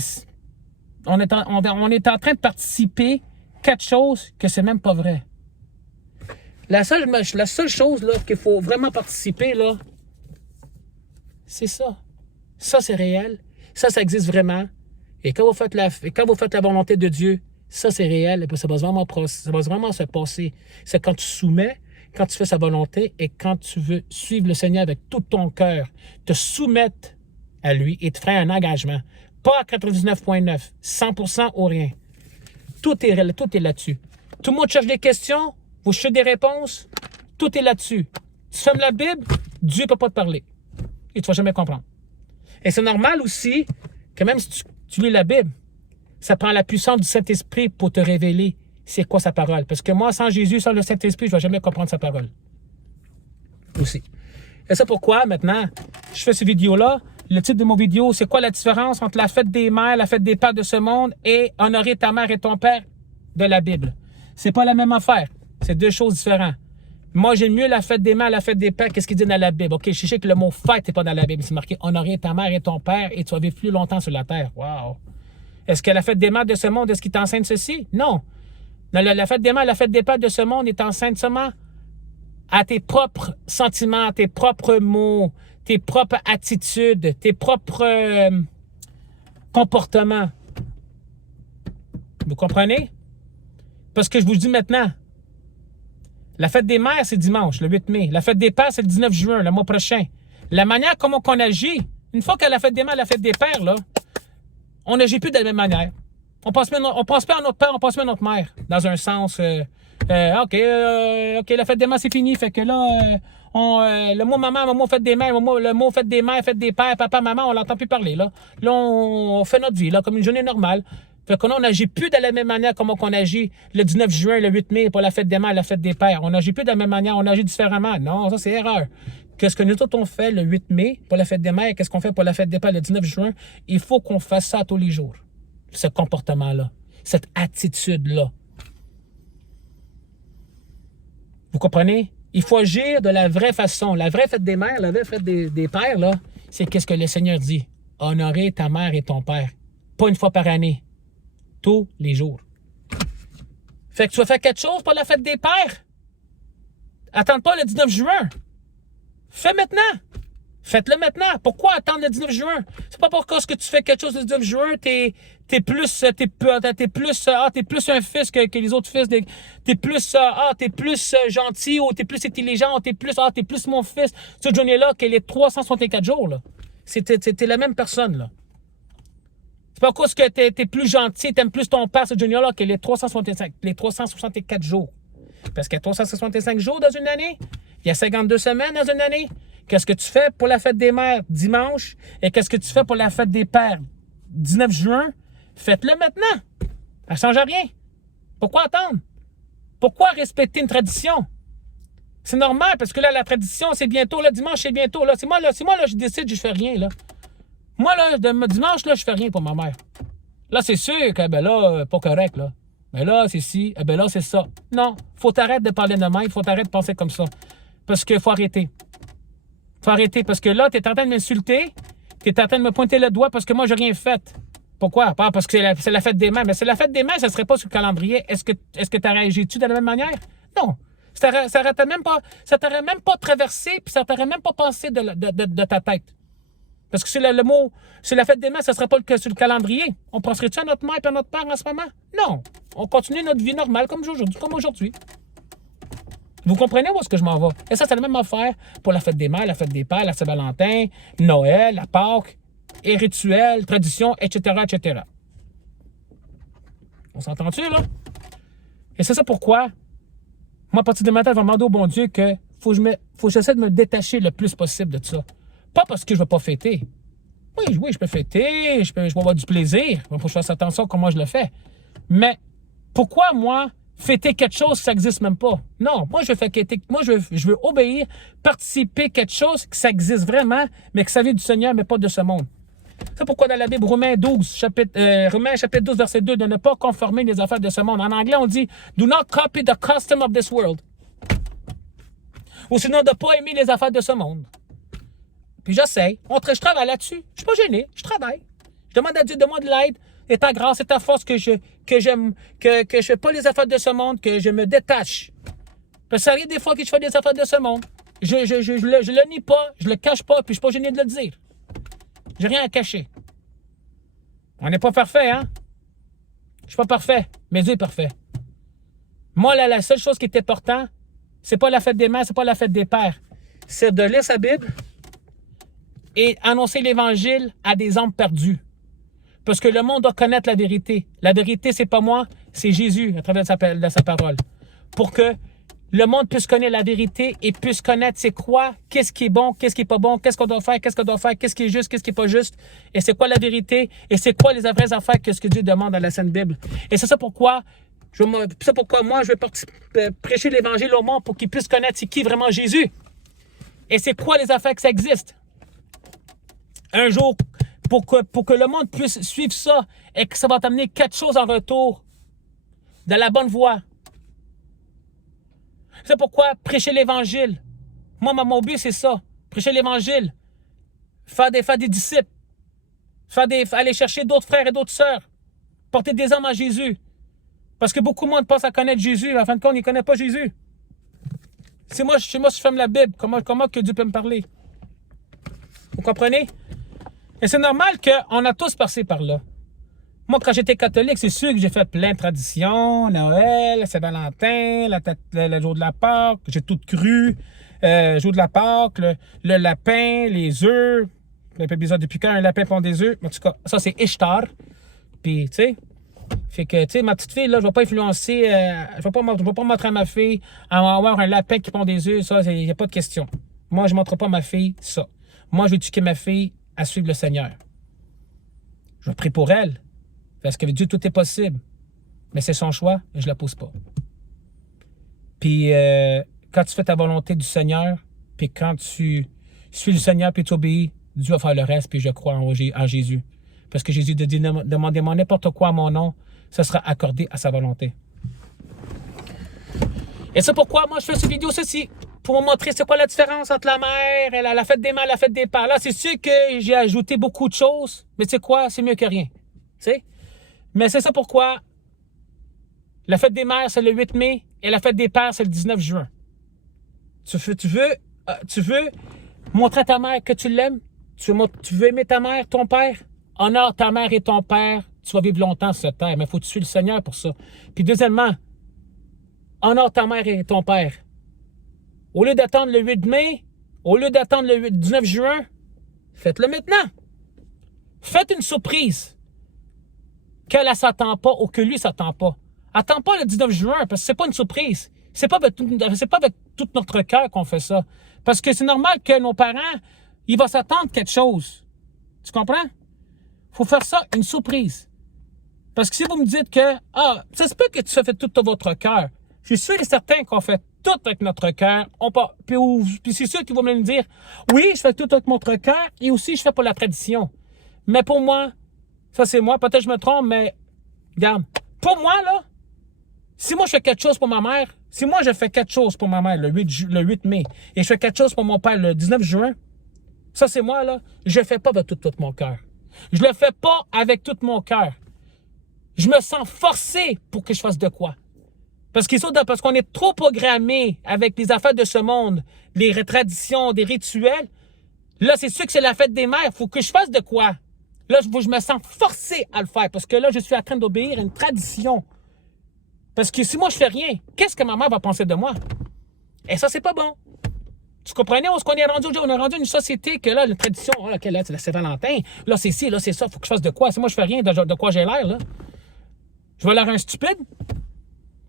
on est en train de participer quelque chose que c'est même pas vrai. La seule chose là qu'il faut vraiment participer, là, c'est ça. Ça, c'est réel. Ça existe vraiment. Et quand vous faites la volonté de Dieu, ça, c'est réel. Et puis ça va vraiment se passer. C'est quand tu soumets, quand tu fais sa volonté et quand tu veux suivre le Seigneur avec tout ton cœur, te soumettre à lui et te faire un engagement. Pas à 99,9, 100% ou rien. Tout est là-dessus. Tout le monde cherche des questions, vous cherchez des réponses, tout est là-dessus. Tu fermes la Bible, Dieu ne peut pas te parler. Et tu ne vas jamais comprendre. Et c'est normal aussi que même si tu lis la Bible, ça prend la puissance du Saint-Esprit pour te révéler c'est quoi sa parole. Parce que moi, sans Jésus, sans le Saint-Esprit, je ne vais jamais comprendre sa parole. aussi. Et c'est pourquoi, maintenant, je fais cette vidéo-là. Le titre de mon vidéo, c'est quoi la différence entre la fête des mères, la fête des pères de ce monde et honorer ta mère et ton père de la Bible. C'est pas la même affaire. C'est deux choses différentes. Moi, j'aime mieux la fête des mères, la fête des pères, qu'est-ce qu'il dit dans la Bible. OK, je sais que le mot fête n'est pas dans la Bible. C'est marqué honorer ta mère et ton père et tu vas vivre plus longtemps sur la terre. Wow! Est-ce que la fête des mères de ce monde, est-ce qu'il t'enseigne ceci? Non. La fête des mères, la fête des pères de ce monde, il t'enseigne seulement à tes propres sentiments, tes propres mots, tes propres attitudes, tes propres comportements. Vous comprenez? Parce que je vous dis maintenant, la fête des mères, c'est dimanche, le 8 mai. La fête des pères, c'est le 19 juin, le mois prochain. La manière comment on agit, une fois qu'à la fête des mères, la fête des pères, là, on n'agit plus de la même manière. On pense pas à notre père, on pense pas à notre mère. Dans un sens, OK, la fête des mères, c'est fini. Fait que là, le mot maman, le mot fête des mères, le mot fête des mères, fête des pères, papa, maman, on l'entend plus parler, là. Là, on fait notre vie, là, comme une journée normale. Fait que là, on n'agit plus de la même manière comme on agit le 19 juin, le 8 mai pour la fête des mères, la fête des pères. On n'agit plus de la même manière, on agit différemment. Non, ça, c'est erreur. Qu'est-ce que nous autres, on fait le 8 mai pour la fête des mères, qu'est-ce qu'on fait pour la fête des pères le 19 juin? Il faut qu'on fasse ça tous les jours. Ce comportement-là, cette attitude-là. Vous comprenez? Il faut agir de la vraie façon. La vraie fête des mères, la vraie fête des pères, là, c'est qu'est-ce que le Seigneur dit. Honorer ta mère et ton père. Pas une fois par année. Tous les jours. Fait que tu vas faire quelque chose pour la fête des pères. Attends pas le 19 juin. Fais maintenant. Faites-le maintenant. Pourquoi attendre le 19 juin? C'est pas parce que tu fais quelque chose le 19 juin, t'es plus un fils que les autres fils. T'es plus gentil ou t'es plus intelligent ou t'es plus mon fils. Cette journée-là, qu'elle est 364 jours, là. T'es la même personne, là. C'est pas parce que t'es plus gentil, t'aimes plus ton père, cette journée-là, qu'elle est 364 jours. Parce qu'il y a 365 jours dans une année. Il y a 52 semaines dans une année. Qu'est-ce que tu fais pour la fête des mères dimanche et qu'est-ce que tu fais pour la fête des pères 19 juin? Faites-le maintenant. Ça ne change rien. Pourquoi attendre? Pourquoi respecter une tradition? C'est normal parce que là, la tradition, c'est bientôt. Là, dimanche, c'est bientôt. Là, c'est moi, je décide, je fais rien. Là. Moi, là, dimanche, là, je fais rien pour ma mère. Là, c'est sûr que, ben là, pas correct, là. Mais là, c'est ci, ben là, c'est ça. Non, faut t'arrêter de parler de même, il faut t'arrêter de penser comme ça. Parce qu'il faut arrêter. Faut arrêter, parce que là, tu es en train de m'insulter, tu es en train de me pointer le doigt parce que moi, j'ai rien fait. Pourquoi? Pas parce que c'est la fête des mères. Mais c'est la fête des mères, ça serait pas sur le calendrier. Est-ce que tu as réagi-tu de la même manière? Non. Ça t'aurait même pas traversé, puis ça t'aurait même pas pensé de ta tête. Parce que c'est le mot, c'est la fête des mères, ça ne serait pas sur le calendrier. On penserait-tu à notre mère et à notre père en ce moment? Non. On continue notre vie normale comme aujourd'hui. Vous comprenez où est-ce que je m'en vais? Et ça, c'est la même affaire pour la fête des mères, la fête des pères, la Saint-Valentin, Noël, la Pâques, et rituels, traditions, etc., etc. On s'entend-tu, là? Et c'est ça pourquoi, moi, à partir de matin, je vais demander au bon Dieu que faut que j'essaie de me détacher le plus possible de ça. Pas parce que je ne vais pas fêter. Oui, je peux fêter, je vais avoir du plaisir. Il faut que je fasse attention à comment je le fais. Mais pourquoi, moi, fêter quelque chose si ça n'existe même pas? Non, moi, je veux obéir, participer à quelque chose que ça existe vraiment, mais que ça vient du Seigneur, mais pas de ce monde. C'est pourquoi dans la Bible, Romains chapitre 12, verset 2, de ne pas conformer les affaires de ce monde. En anglais, on dit « Do not copy the custom of this world ». Ou sinon, de ne pas aimer les affaires de ce monde. Puis j'essaie. Je travaille là-dessus. Je suis pas gêné. Je travaille. Je demande à Dieu, donne-moi de l'aide. Et ta grâce et ta force que je fais pas les affaires de ce monde, que je me détache. Parce que ça arrive des fois que je fais des affaires de ce monde. Je le nie pas, je le cache pas, puis je suis pas gêné de le dire. J'ai rien à cacher. On n'est pas parfait, hein? Je suis pas parfait, mais Dieu est parfait. Moi, là, la seule chose qui est importante, c'est pas la fête des mères, c'est pas la fête des pères. C'est de lire sa Bible et annoncer l'Évangile à des âmes perdues. Parce que le monde doit connaître la vérité. La vérité, c'est pas moi, c'est Jésus à travers de sa parole. Pour que le monde puisse connaître la vérité et puisse connaître c'est quoi, qu'est-ce qui est bon, qu'est-ce qui est pas bon, qu'est-ce qu'on doit faire, qu'est-ce qui est juste, qu'est-ce qui est pas juste, et c'est quoi la vérité, et c'est quoi les vraies affaires que ce que Dieu demande dans la Sainte Bible. Et c'est ça pourquoi moi, je vais prêcher l'Évangile au monde pour qu'ils puissent connaître c'est qui vraiment Jésus. Et c'est quoi les affaires que ça existe? Un jour, pour que le monde puisse suivre ça et que ça va t'amener quelque chose en retour, de la bonne voie. C'est pourquoi prêcher l'Évangile. Moi, mon but, c'est ça. Prêcher l'Évangile. Faire des disciples. Aller chercher d'autres frères et d'autres sœurs. Porter des hommes à Jésus. Parce que beaucoup de monde pense à connaître Jésus, mais en fin de compte, ils ne connaissent pas Jésus. C'est moi, je ferme la Bible. Comment que Dieu peut me parler? Vous comprenez? Et c'est normal qu'on a tous passé par là. Moi, quand j'étais catholique, c'est sûr que j'ai fait plein de traditions. Noël, Saint-Valentin, le jour de la Pâque. J'ai tout cru. Le jour de la Pâque, le lapin, les œufs. Un peu bizarre depuis quand un lapin pond des œufs. En tout cas, ça, c'est Ishtar. Puis, tu sais, fait que, tu sais, ma petite fille, là, je vais pas influencer, je vais pas montrer à ma fille à avoir un lapin qui pond des œufs. Ça, il n'y a pas de question. Moi, je ne montre pas à ma fille ça. Moi, je vais éduquer ma fille à suivre le Seigneur. Je vais prier pour elle. Parce qu'avec Dieu, tout est possible. Mais c'est son choix et je ne la pose pas. Puis, quand tu fais ta volonté du Seigneur, puis quand tu suis le Seigneur, puis tu obéis, Dieu va faire le reste, puis je crois en Jésus. Parce que Jésus dit, demandez-moi n'importe quoi à mon nom, ça sera accordé à sa volonté. Et c'est pourquoi moi je fais cette vidéo ceci, pour vous montrer c'est quoi la différence entre la mère et la fête des mères et la fête des pères. Là, c'est sûr que j'ai ajouté beaucoup de choses, mais tu sais quoi, c'est mieux que rien. Tu sais? Mais c'est ça pourquoi la fête des mères, c'est le 8 mai et la fête des pères, c'est le 19 juin. Tu veux montrer à ta mère que tu l'aimes? Tu veux aimer ta mère, ton père? Honore ta mère et ton père. Tu vas vivre longtemps sur cette terre, mais il faut que tu suives le Seigneur pour ça. Puis deuxièmement, honore ta mère et ton père. Au lieu d'attendre le 8 mai, au lieu d'attendre le 19 juin, faites-le maintenant. Faites une surprise qu'elle ne s'attend pas ou que lui ne s'attend pas. Attends pas le 19 juin parce que c'est pas une surprise. C'est pas avec tout notre cœur qu'on fait ça. Parce que c'est normal que nos parents, ils vont s'attendre quelque chose. Tu comprends? Faut faire ça une surprise. Parce que si vous me dites que, ça se peut que tu as fait tout de votre cœur. Je suis sûr et certain qu'on fait tout avec notre cœur. Puis c'est sûr qu'ils vont me dire, oui, je fais tout avec notre cœur et aussi je fais pour la tradition. Mais pour moi, ça c'est moi, peut-être que je me trompe, mais regarde, pour moi, là, si moi je fais quelque chose pour ma mère, si moi je fais quelque chose pour ma mère le 8 mai et je fais quelque chose pour mon père le 19 juin, ça c'est moi, là, je ne fais pas avec tout mon cœur. Je le fais pas avec tout mon cœur. Je me sens forcé pour que je fasse de quoi. Parce qu'on est trop programmé avec les affaires de ce monde, les traditions, des rituels. Là, c'est sûr que c'est la fête des mères. Il faut que je fasse de quoi. Là, je me sens forcé à le faire parce que là, je suis en train d'obéir à une tradition. Parce que si moi, je fais rien, qu'est-ce que ma mère va penser de moi? Et ça, c'est pas bon. Tu comprenais où est-ce qu'on est rendu aujourd'hui? On est rendu une société que là, la tradition, là, c'est la Saint-Valentin, là, c'est ci, là, c'est ça, il faut que je fasse de quoi? Si moi, je fais rien, de quoi j'ai l'air, là? Je vais l'air un stupide.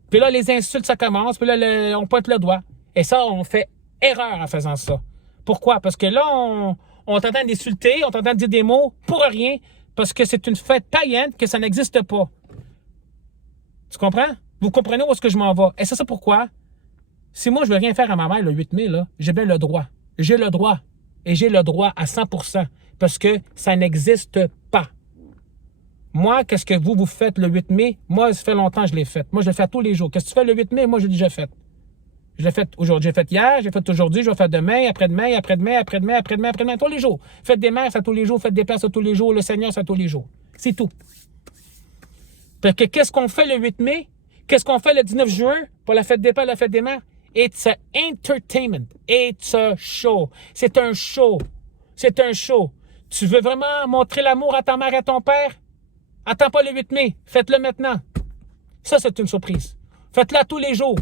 Puis là, les insultes, ça commence, puis là, on pointe le doigt. Et ça, on fait erreur en faisant ça. Pourquoi? Parce que là, on est en train d'insulter, on est en train de dire des mots pour rien, parce que c'est une fête païenne, que ça n'existe pas. Tu comprends? Vous comprenez où est-ce que je m'en vais? Et c'est ça pourquoi? Si moi, je veux rien faire à ma mère le 8 mai, là, j'ai bien le droit. J'ai le droit. Et j'ai le droit à 100%. Parce que ça n'existe pas. Moi, qu'est-ce que vous faites le 8 mai? Moi, ça fait longtemps que je l'ai fait. Moi, je le fais tous les jours. Qu'est-ce que tu fais le 8 mai? Moi, je l'ai déjà fait. Je l'ai fait aujourd'hui. J'ai fait hier, j'ai fait aujourd'hui, je vais faire demain, après-demain, après-demain, après-demain, après-demain, après-demain, tous les jours. Faites des mères, ça tous les jours. Faites des places, ça tous les jours. Le Seigneur, ça tous les jours. C'est tout. Parce que qu'est-ce qu'on fait le 8 mai? Qu'est-ce qu'on fait le 19 juin pour la fête des pères, la fête des mères? It's an entertainment. It's a show. C'est un show. C'est un show. Tu veux vraiment montrer l'amour à ta mère et à ton père? Attends pas le 8 mai. Faites-le maintenant. Ça, c'est une surprise. Faites-le tous les jours.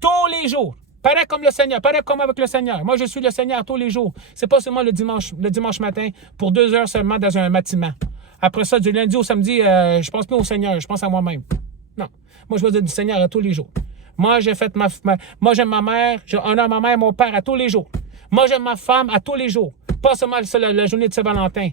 Tous les jours. Pareil comme le Seigneur. Pareil comme avec le Seigneur. Moi, je suis le Seigneur tous les jours. C'est pas seulement le dimanche matin pour 2 heures seulement dans un bâtiment. Après ça, du lundi au samedi, je pense plus au Seigneur. Je pense à moi-même. Non. Moi, je veux dire du Seigneur à tous les jours. Moi, moi, j'aime ma mère, j'honore ma mère et mon père à tous les jours. Moi, j'aime ma femme à tous les jours. Pas seulement la journée de Saint-Valentin.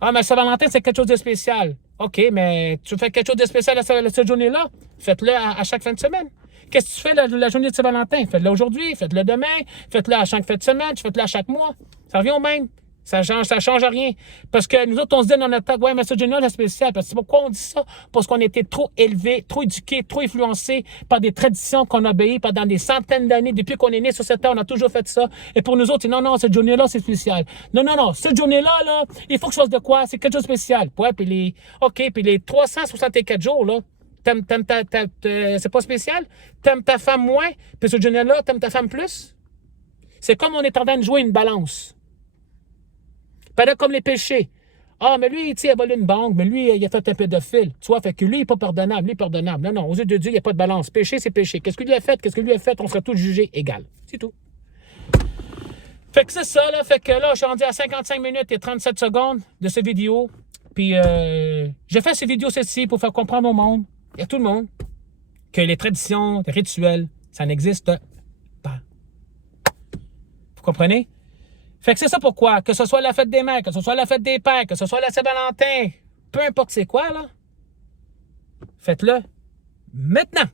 Ah, mais Saint-Valentin, c'est quelque chose de spécial. OK, mais tu fais quelque chose de spécial à cette journée-là? Faites-le à chaque fin de semaine. Qu'est-ce que tu fais la journée de Saint-Valentin? Faites-le aujourd'hui, faites-le demain, faites-le à chaque fête de semaine, faites-le à chaque mois. Ça revient au même. Ça change rien. Parce que nous autres, on se dit dans notre tête, ouais, mais ce journée-là, c'est spécial. Parce que pourquoi on dit ça? Parce qu'on était trop élevés, trop éduqués, trop influencés par des traditions qu'on a obéies pendant des centaines d'années. Depuis qu'on est né sur cette terre, on a toujours fait ça. Et pour nous autres, non, cette journée-là, c'est spécial. Non, cette journée-là, là, il faut que je fasse de quoi? C'est quelque chose de spécial. Ouais, puis les 364 jours, là, c'est pas spécial? T'aimes ta femme moins? Puis cette journée-là, t'aimes ta femme plus? C'est comme on est en train de jouer une balance. Pendant comme les péchés. Ah, mais lui, il a volé une banque, mais lui, il a fait un pédophile. Tu vois, fait que lui, il n'est pas pardonnable, lui, est pardonnable. Non, aux yeux de Dieu, il n'y a pas de balance. Péché, c'est péché. Qu'est-ce que lui a fait? On sera tous jugés égal. C'est tout. Fait que c'est ça, là. Fait que là, je suis rendu à 55 minutes et 37 secondes de cette vidéo. Puis, j'ai fait ces vidéos ceci pour faire comprendre au monde, et à tout le monde, que les traditions, les rituels, ça n'existe pas. Vous comprenez? Fait que c'est ça pourquoi, que ce soit la fête des mères, que ce soit la fête des pères, que ce soit la Saint-Valentin, peu importe c'est quoi, là, faites-le maintenant.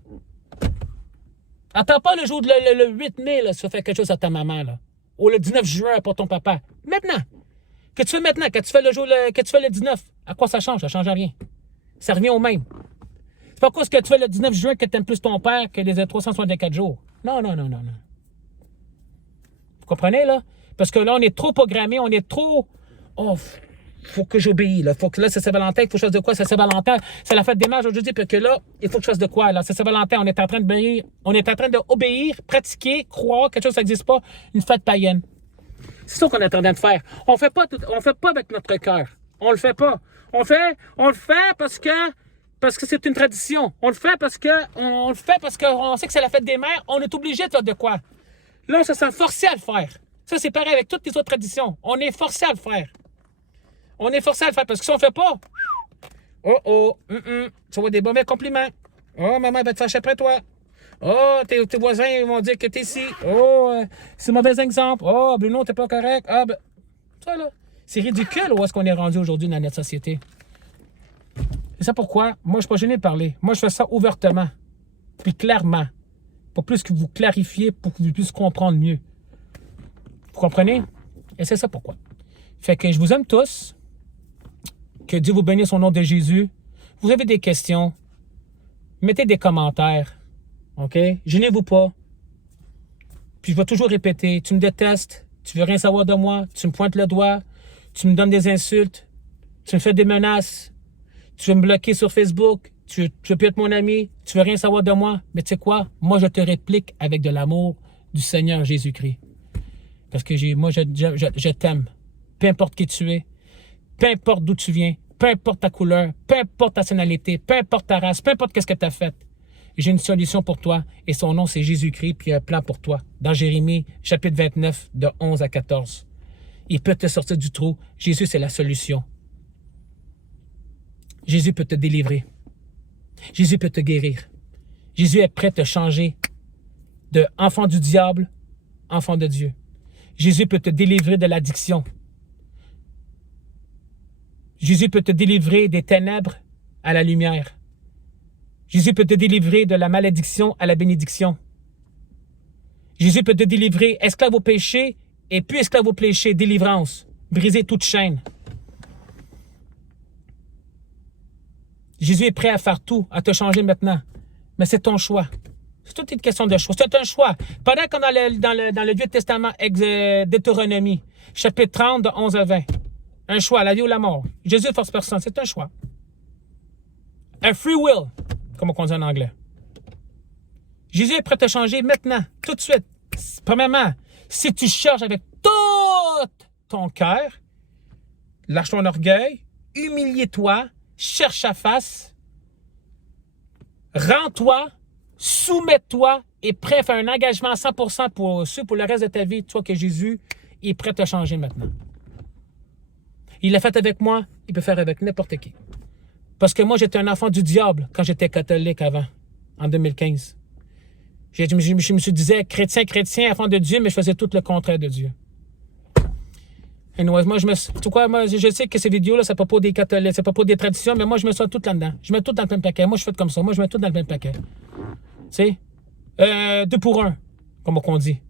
Attends pas le jour le 8 mai, là, si tu vas faire quelque chose à ta maman, là. Ou le 19 juin pour ton papa. Maintenant. Que tu fais maintenant, que tu fais le 19, à quoi ça change? Ça change à rien. Ça revient au même. C'est pas cause que tu fais le 19 juin que tu aimes plus ton père que les 364 jours. Non. Vous comprenez, là? Parce que là, on est trop programmé, on est trop... Oh, faut que j'obéisse, là. Faut que là, c'est Saint-Valentin, il faut que je fasse de quoi? C'est Saint-Valentin, c'est la fête des mères aujourd'hui, puis que là, il faut que je fasse de quoi? Là, c'est Saint-Valentin, on est en train d'obéir, pratiquer, croire, quelque chose ça n'existe pas, une fête païenne. C'est ça qu'on est en train de faire. On fait pas avec notre cœur. On le fait pas. On le fait parce que c'est une tradition. On le fait parce qu'on sait que c'est la fête des mères, on est obligé de faire de quoi? Là, on se sent forcé à le faire. Ça, c'est pareil avec toutes les autres traditions. On est forcé à le faire. Parce que si on ne le fait pas, tu vois des mauvais compliments. Oh, maman va te fâcher après toi. Oh, tes voisins vont dire que t'es ici. Oh, c'est mauvais exemple. Oh, Bruno, t'es pas correct. Ah, ben, ça là. C'est ridicule où est-ce qu'on est rendu aujourd'hui dans notre société. C'est ça pourquoi, moi, je ne suis pas gêné de parler. Moi, je fais ça ouvertement, puis clairement, pour plus que vous clarifiez, pour que vous puissiez comprendre mieux. Vous comprenez? Et c'est ça pourquoi. Fait que je vous aime tous. Que Dieu vous bénisse au nom de Jésus. Vous avez des questions, mettez des commentaires. OK? Gênez-vous pas. Puis je vais toujours répéter, tu me détestes, tu veux rien savoir de moi, tu me pointes le doigt, tu me donnes des insultes, tu me fais des menaces, tu veux me bloquer sur Facebook, tu veux plus être mon ami, tu veux rien savoir de moi. Mais tu sais quoi? Moi, je te réplique avec de l'amour du Seigneur Jésus-Christ. Parce que moi, je t'aime. Peu importe qui tu es, peu importe d'où tu viens, peu importe ta couleur, peu importe ta nationalité, peu importe ta race, peu importe qu'est-ce que tu as fait. J'ai une solution pour toi et son nom, c'est Jésus-Christ, puis il y a un plan pour toi. Dans Jérémie, chapitre 29, de 11 à 14. Il peut te sortir du trou. Jésus, c'est la solution. Jésus peut te délivrer. Jésus peut te guérir. Jésus est prêt à te changer de enfant du diable, enfant de Dieu. Jésus peut te délivrer de l'addiction. Jésus peut te délivrer des ténèbres à la lumière. Jésus peut te délivrer de la malédiction à la bénédiction. Jésus peut te délivrer esclave au péché et puis esclave au péché, délivrance, briser toute chaîne. Jésus est prêt à faire tout, à te changer maintenant. Mais c'est ton choix. C'est toute une question de choix. C'est un choix. Pendant qu'on est dans le Vieux Testament, Deutéronomie, chapitre 30, de 11 à 20. Un choix, la vie ou la mort. Jésus force personne, c'est un choix. Un free will, comme on dit en anglais. Jésus est prêt à te changer maintenant, tout de suite. Premièrement, si tu cherches avec tout ton cœur, lâche ton orgueil, humilie-toi, cherche sa face, rends-toi, soumets-toi et prêt à faire un engagement à 100% pour le reste de ta vie. Tu vois que Jésus est prêt à te changer maintenant. Il l'a fait avec moi, il peut faire avec n'importe qui. Parce que moi, j'étais un enfant du diable quand j'étais catholique avant, en 2015. Je me disais chrétien, enfant de Dieu, mais je faisais tout le contraire de Dieu. Anyways, moi, je sais que ces vidéos-là, c'est pas pour des catholiques, c'est pas pour des traditions, mais moi, je me sens tout là-dedans. Je mets tout dans le même paquet. Moi, je fais comme ça. Moi, je mets tout dans le même paquet. Tu sais? 2 pour 1, comme on dit.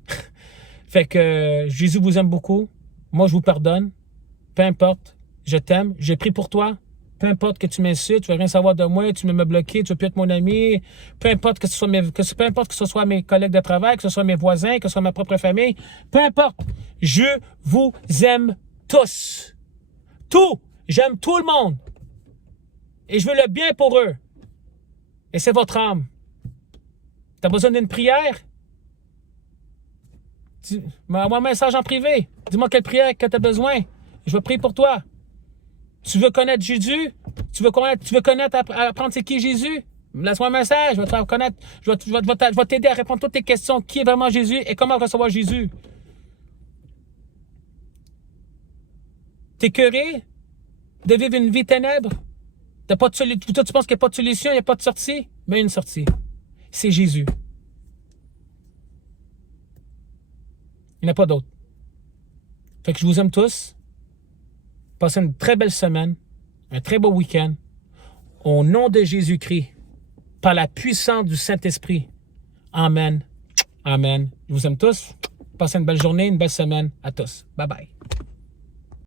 Fait que Jésus vous aime beaucoup. Moi, je vous pardonne. Peu importe. Je t'aime. J'ai pris pour toi. Peu importe que tu m'insultes, tu veux rien savoir de moi, tu veux me bloquer, tu veux plus être mon ami. Peu importe que peu importe que ce soit mes collègues de travail, que ce soit mes voisins, que ce soit ma propre famille. Peu importe. Je vous aime tous. Tout. J'aime tout le monde. Et je veux le bien pour eux. Et c'est votre âme. Tu as besoin d'une prière? Envoie un message en privé. Dis-moi quelle prière que tu as besoin. Je vais prier pour toi. Tu veux connaître Jésus? Tu veux connaître, apprendre c'est qui Jésus? Laisse-moi un message. Je vais te faire connaître. Je vais t'aider à répondre à toutes tes questions. Qui est vraiment Jésus et comment recevoir Jésus? T'es écœuré de vivre une vie ténèbre? Toi, tu penses qu'il n'y a pas de solution, il n'y a pas de sortie? Mais il y a une sortie. C'est Jésus. Il n'y en a pas d'autre. Fait que je vous aime tous. Passez une très belle semaine, un très beau week-end. Au nom de Jésus-Christ, par la puissance du Saint-Esprit. Amen. Amen. Je vous aime tous. Passez une belle journée, une belle semaine à tous. Bye bye.